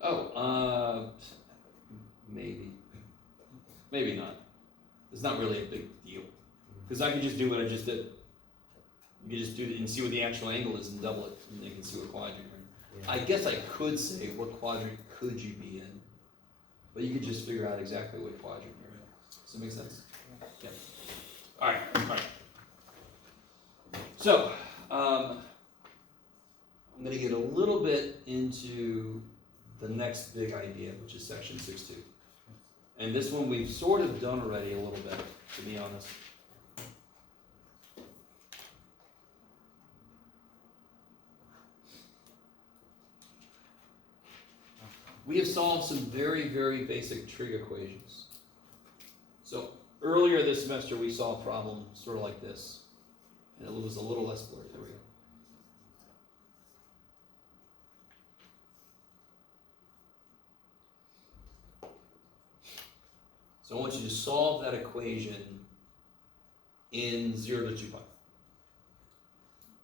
Oh, maybe. Maybe not. It's not really a big deal. Because I can just do what I just did. You can just do it and see what the actual angle is and double it, and you can see what quadrant you're in. Yeah. I guess I could say what quadrant could you be in, but you could just figure out exactly what quadrant you're in. Does that make sense? Yeah. All right. All right. So, I'm going to get a little bit into the next big idea, which is section 6.2. And this one we've sort of done already a little bit, to be honest. We have solved some very, very basic trig equations. So earlier this semester we saw a problem sort of like this. And it was a little less blurry. There we go. So I want you to solve that equation in 0 to 2 pi.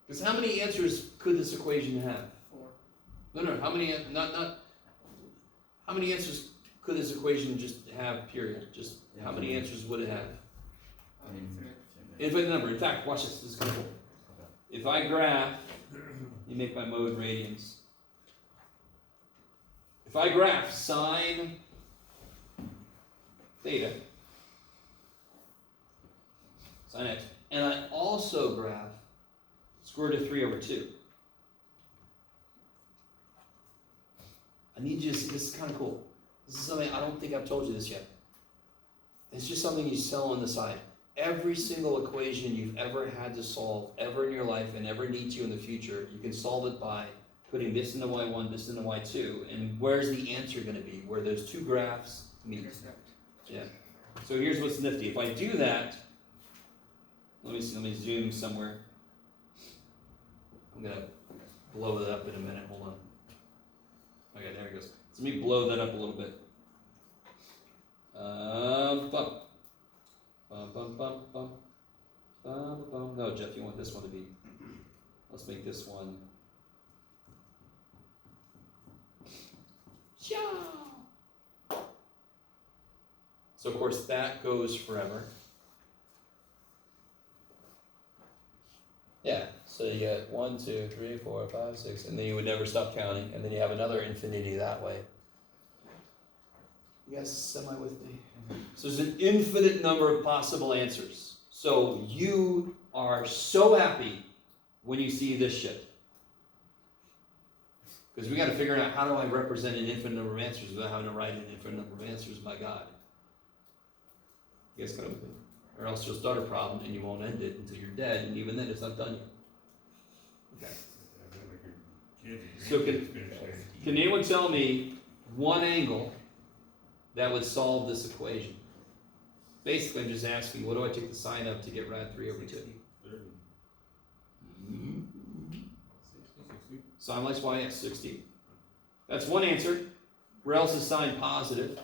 Because how many answers could this equation have? 4. No, how many, how many answers could this equation just have, period? Just how many answers would it have? Infinite number. In fact, watch this, this is kind of cool. If I graph, you make my mode radians. If I graph sine theta, sine x, and I also graph square root of 3 over 2. I need you to see, this is kind of cool. This is something, I don't think I've told you this yet. It's just something you sell on the side. Every single equation you've ever had to solve, ever in your life, and ever need to in the future, you can solve it by putting this into y1, this into y2, and where's the answer going to be? Where those two graphs meet. Intersect. Yeah. So here's what's nifty. If I do that, let me zoom somewhere. I'm going to blow that up in a minute. Hold on. Okay, there it goes. So let me blow that up a little bit. Bum. Bum, bum, bum, bum. Bum, bum. No, Jeff, you want this one to be. Let's make this one. So of course that goes forever. Yeah, so you get 1, 2, 3, 4, 5, 6, and then you would never stop counting, and then you have another infinity that way. You guys semi with me? So there's an infinite number of possible answers. So you are so happy when you see this shit. Because we got to figure out, how do I represent an infinite number of answers without having to write an infinite number of answers? My God. You guys got to, or else you'll start a problem and you won't end it until you're dead, and even then it's not done yet. Okay. So can anyone tell me one angle that would solve this equation? Basically, I'm just asking, what do I take the sine of to get rad 3 over 2? Sine likes y at 60. That's one answer. Where else is sine positive?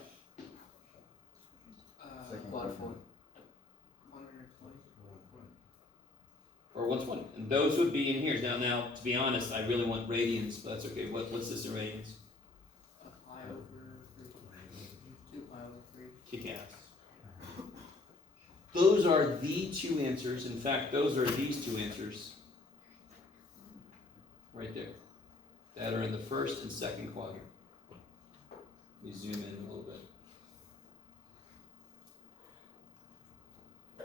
Quad 4. 120. Or 120. And those would be in here. Now, to be honest, I really want radians, but that's okay. What's this in radians? Pi over 3. 2 pi over 3. Kick ass. Those those are the two answers. In fact, those are these two answers. Right there. That are in the first and second quadrant. Let me zoom in a little bit.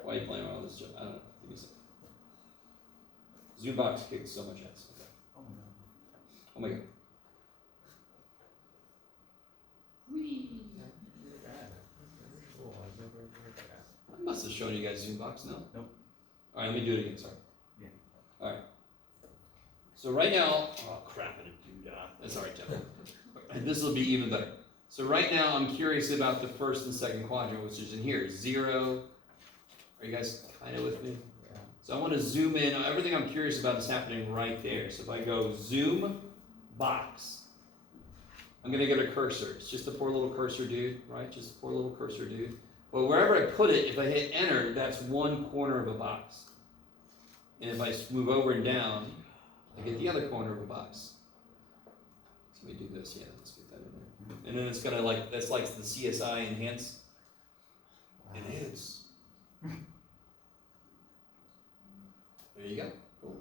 Why are you playing around with this? I don't know. Give me a second. Zoom box kicks so much ass. Okay. Oh my god. I must have shown you guys Zoom box, no? Nope. Alright, let me do it again, sorry. Yeah. Alright. So right now, oh crap, I didn't do that. That's alright, Jeff. And this will be even better. So right now, I'm curious about the first and second quadrant, which is in here. 0. Are you guys kind of with me? Yeah. So I want to zoom in. Everything I'm curious about is happening right there. So if I go zoom box, I'm going to get a cursor. It's just a poor little cursor dude, right? Just a poor little cursor dude. But wherever I put it, if I hit enter, that's one corner of a box. And if I move over and down, I get the other corner of a box. So let me do this. Yeah, let's get that in there. And then it's going to like, that's like the CSI enhance. Enhance. There you go. Cool.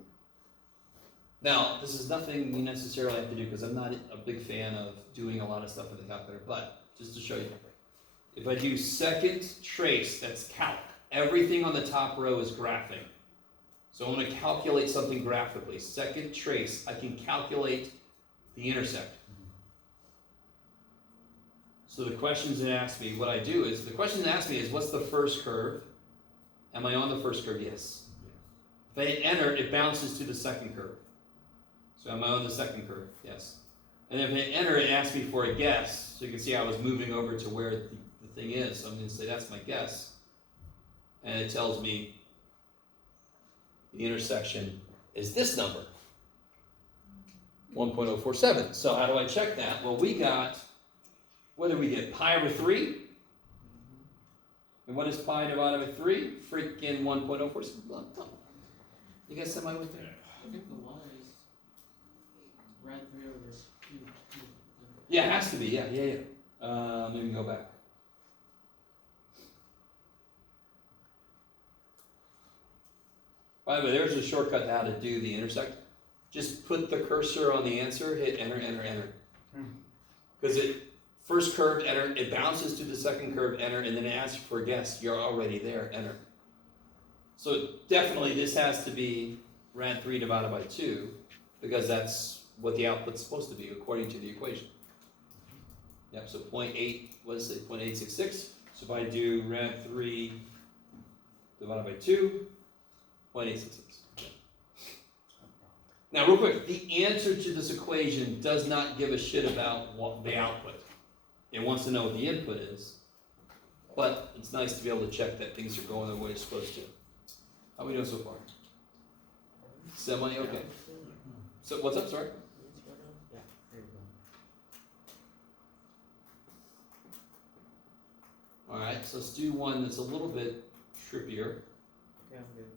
Now, this is nothing we necessarily have to do because I'm not a big fan of doing a lot of stuff with the calculator, but just to show you. If I do second trace, that's calc. Everything on the top row is graphing. So I want to calculate something graphically. Second trace, I can calculate the intersect. So the questions that ask me, what I do is, the question that asks me is, what's the first curve? Am I on the first curve? Yes. If I hit enter, it bounces to the second curve. So am I on the second curve? Yes. And if I hit enter, it asks me for a guess. So you can see I was moving over to where the thing is. So I'm going to say that's my guess. And it tells me the intersection is this number, 1.047. So how do I check that? Well, we got, what did we get? Pi over 3. And what is pi divided by 3? Freaking 1.047. You guys semi with that? I think the y is rad 3 over 2. Yeah, it has to be. Yeah. Let me go back. By the way, there's a shortcut to how to do the intersect. Just put the cursor on the answer, hit enter, enter, enter. Because it first curve, enter, it bounces to the second curve, enter, and then it asks for a guess. You're already there, enter. So definitely this has to be rad 3 divided by 2, because that's what the output's supposed to be according to the equation. Yep, so 0.8, what is it, 0.866. So if I do rad 3 divided by 2, 0.866. Now real quick, the answer to this equation does not give a shit about what the output. It wants to know what the input is, but it's nice to be able to check that things are going the way it's supposed to. How are we doing so far? Semi okay. So what's up, sorry? Yeah, there you go. Alright, so let's do one that's a little bit trippier. Okay, I'm good.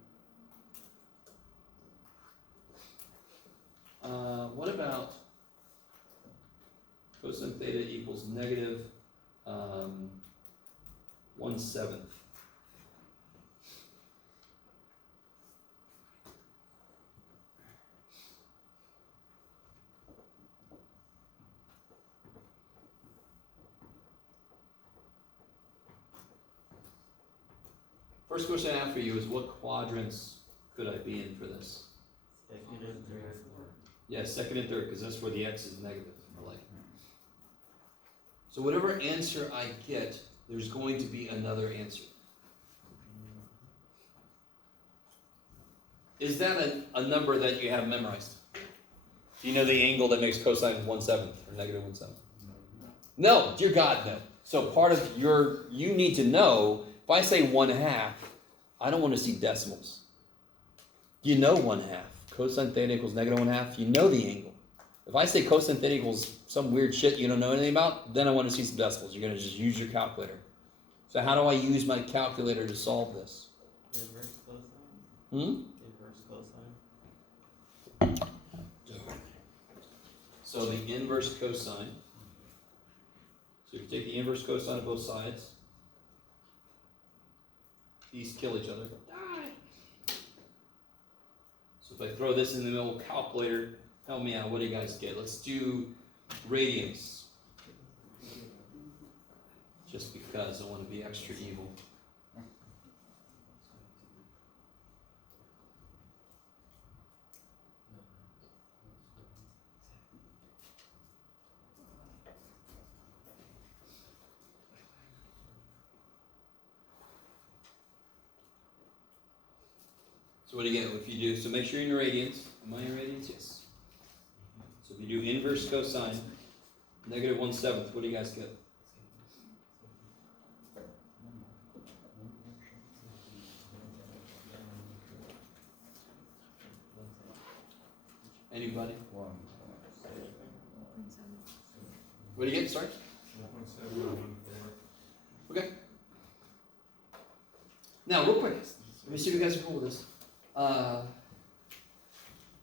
What about cosine theta equals negative 1/7? First question I have for you is, what quadrants could I be in for this? Second and third. Yeah, second and third, because that's where the x is negative, or like. So whatever answer I get, there's going to be another answer. Is that a number that you have memorized? Do you know the angle that makes cosine 1/7 or negative 1/7? No, dear God, no. So part of you need to know, if I say 1/2, I don't want to see decimals. You know 1/2. Cosine theta equals negative 1/2. You know the angle. If I say cosine theta equals some weird shit you don't know anything about, then I want to see some decimals. You're going to just use your calculator. So how do I use my calculator to solve this? Inverse cosine? Inverse cosine? So the inverse cosine. So if you take the inverse cosine of both sides, these kill each other. Die. So if I throw this in the middle calculator, help me out. What do you guys get? Let's do radians. Just because I want to be extra evil. So what do you get if you do? So make sure you're in radians. Am I in radians? Yes. So if you do inverse cosine, negative 1/7, what do you guys get? Anybody? What do you get? Sorry? 1.714. Okay. Now, real quick, let me see if you guys are cool with this.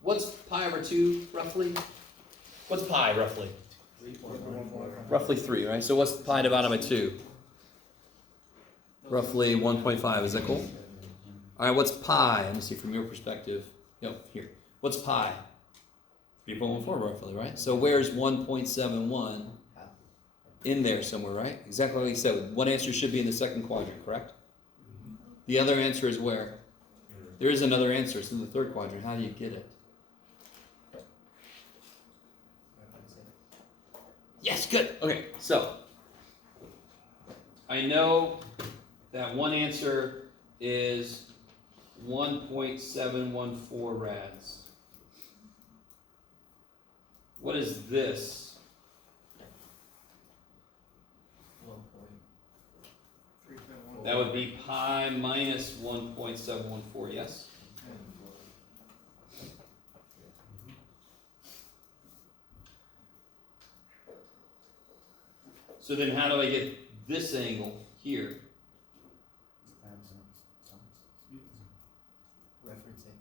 What's pi over 2 roughly? What's pi roughly? Roughly 3, right? So what's pi divided by 2? Roughly 1.5. Is that cool? All right, what's pi? Let me see from your perspective. No, here. What's pi? 3.14 roughly, right? So where's 1.71? In there somewhere, right? Exactly what you said. One answer should be in the second quadrant, correct? The other answer is where? There is another answer. It's in the third quadrant. How do you get it? Yes, good. Okay, so I know that one answer is 1.714 rads. What is this? 3.1. That would be pi minus 1.714, yes? So then how do I get this angle here? Referencing.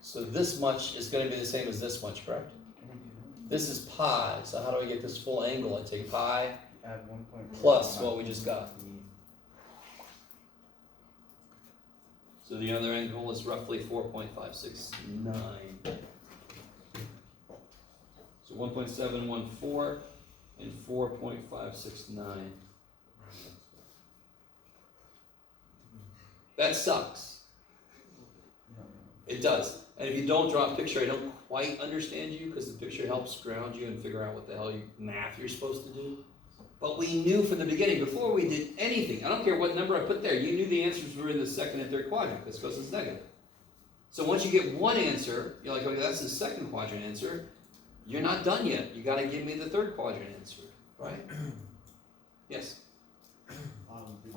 So this much is going to be the same as this much, correct? This is pi, so how do I get this full angle? I take pi Add 1.4 plus what we just got. So the other angle is roughly 4.569. So 1.714 and 4.569. That sucks. It does. And if you don't draw a picture, I don't quite understand you because the picture helps ground you and figure out what the hell math you're supposed to do. But we knew from the beginning, before we did anything, I don't care what number I put there, you knew the answers were in the second and third quadrant because it's negative. So once you get one answer, you're like, okay, that's the second quadrant answer. You're not done yet. You got to give me the third quadrant answer, right? Yes? Do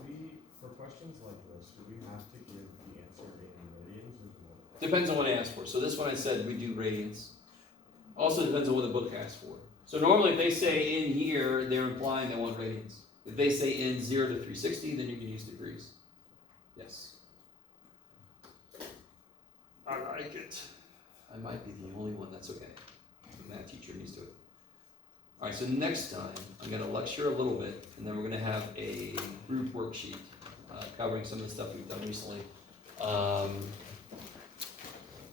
we, for questions like this, do we have to give the answer in radians or what? Depends on what I ask for. So this one I said we do radians. Also depends on what the book asks for. So normally if they say in here, they're implying they want radians. If they say in 0 to 360, then you can use degrees. Yes. I like it. I might be the only one that's okay. The math teacher needs to. All right, so next time I'm going to lecture a little bit, and then we're going to have a group worksheet covering some of the stuff we've done recently.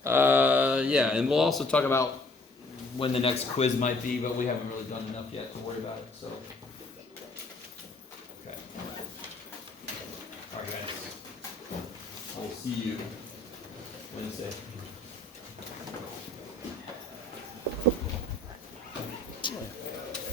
Yeah, and we'll also talk about when the next quiz might be, but we haven't really done enough yet to worry about it, so. Okay. All right, guys. We'll see you Wednesday.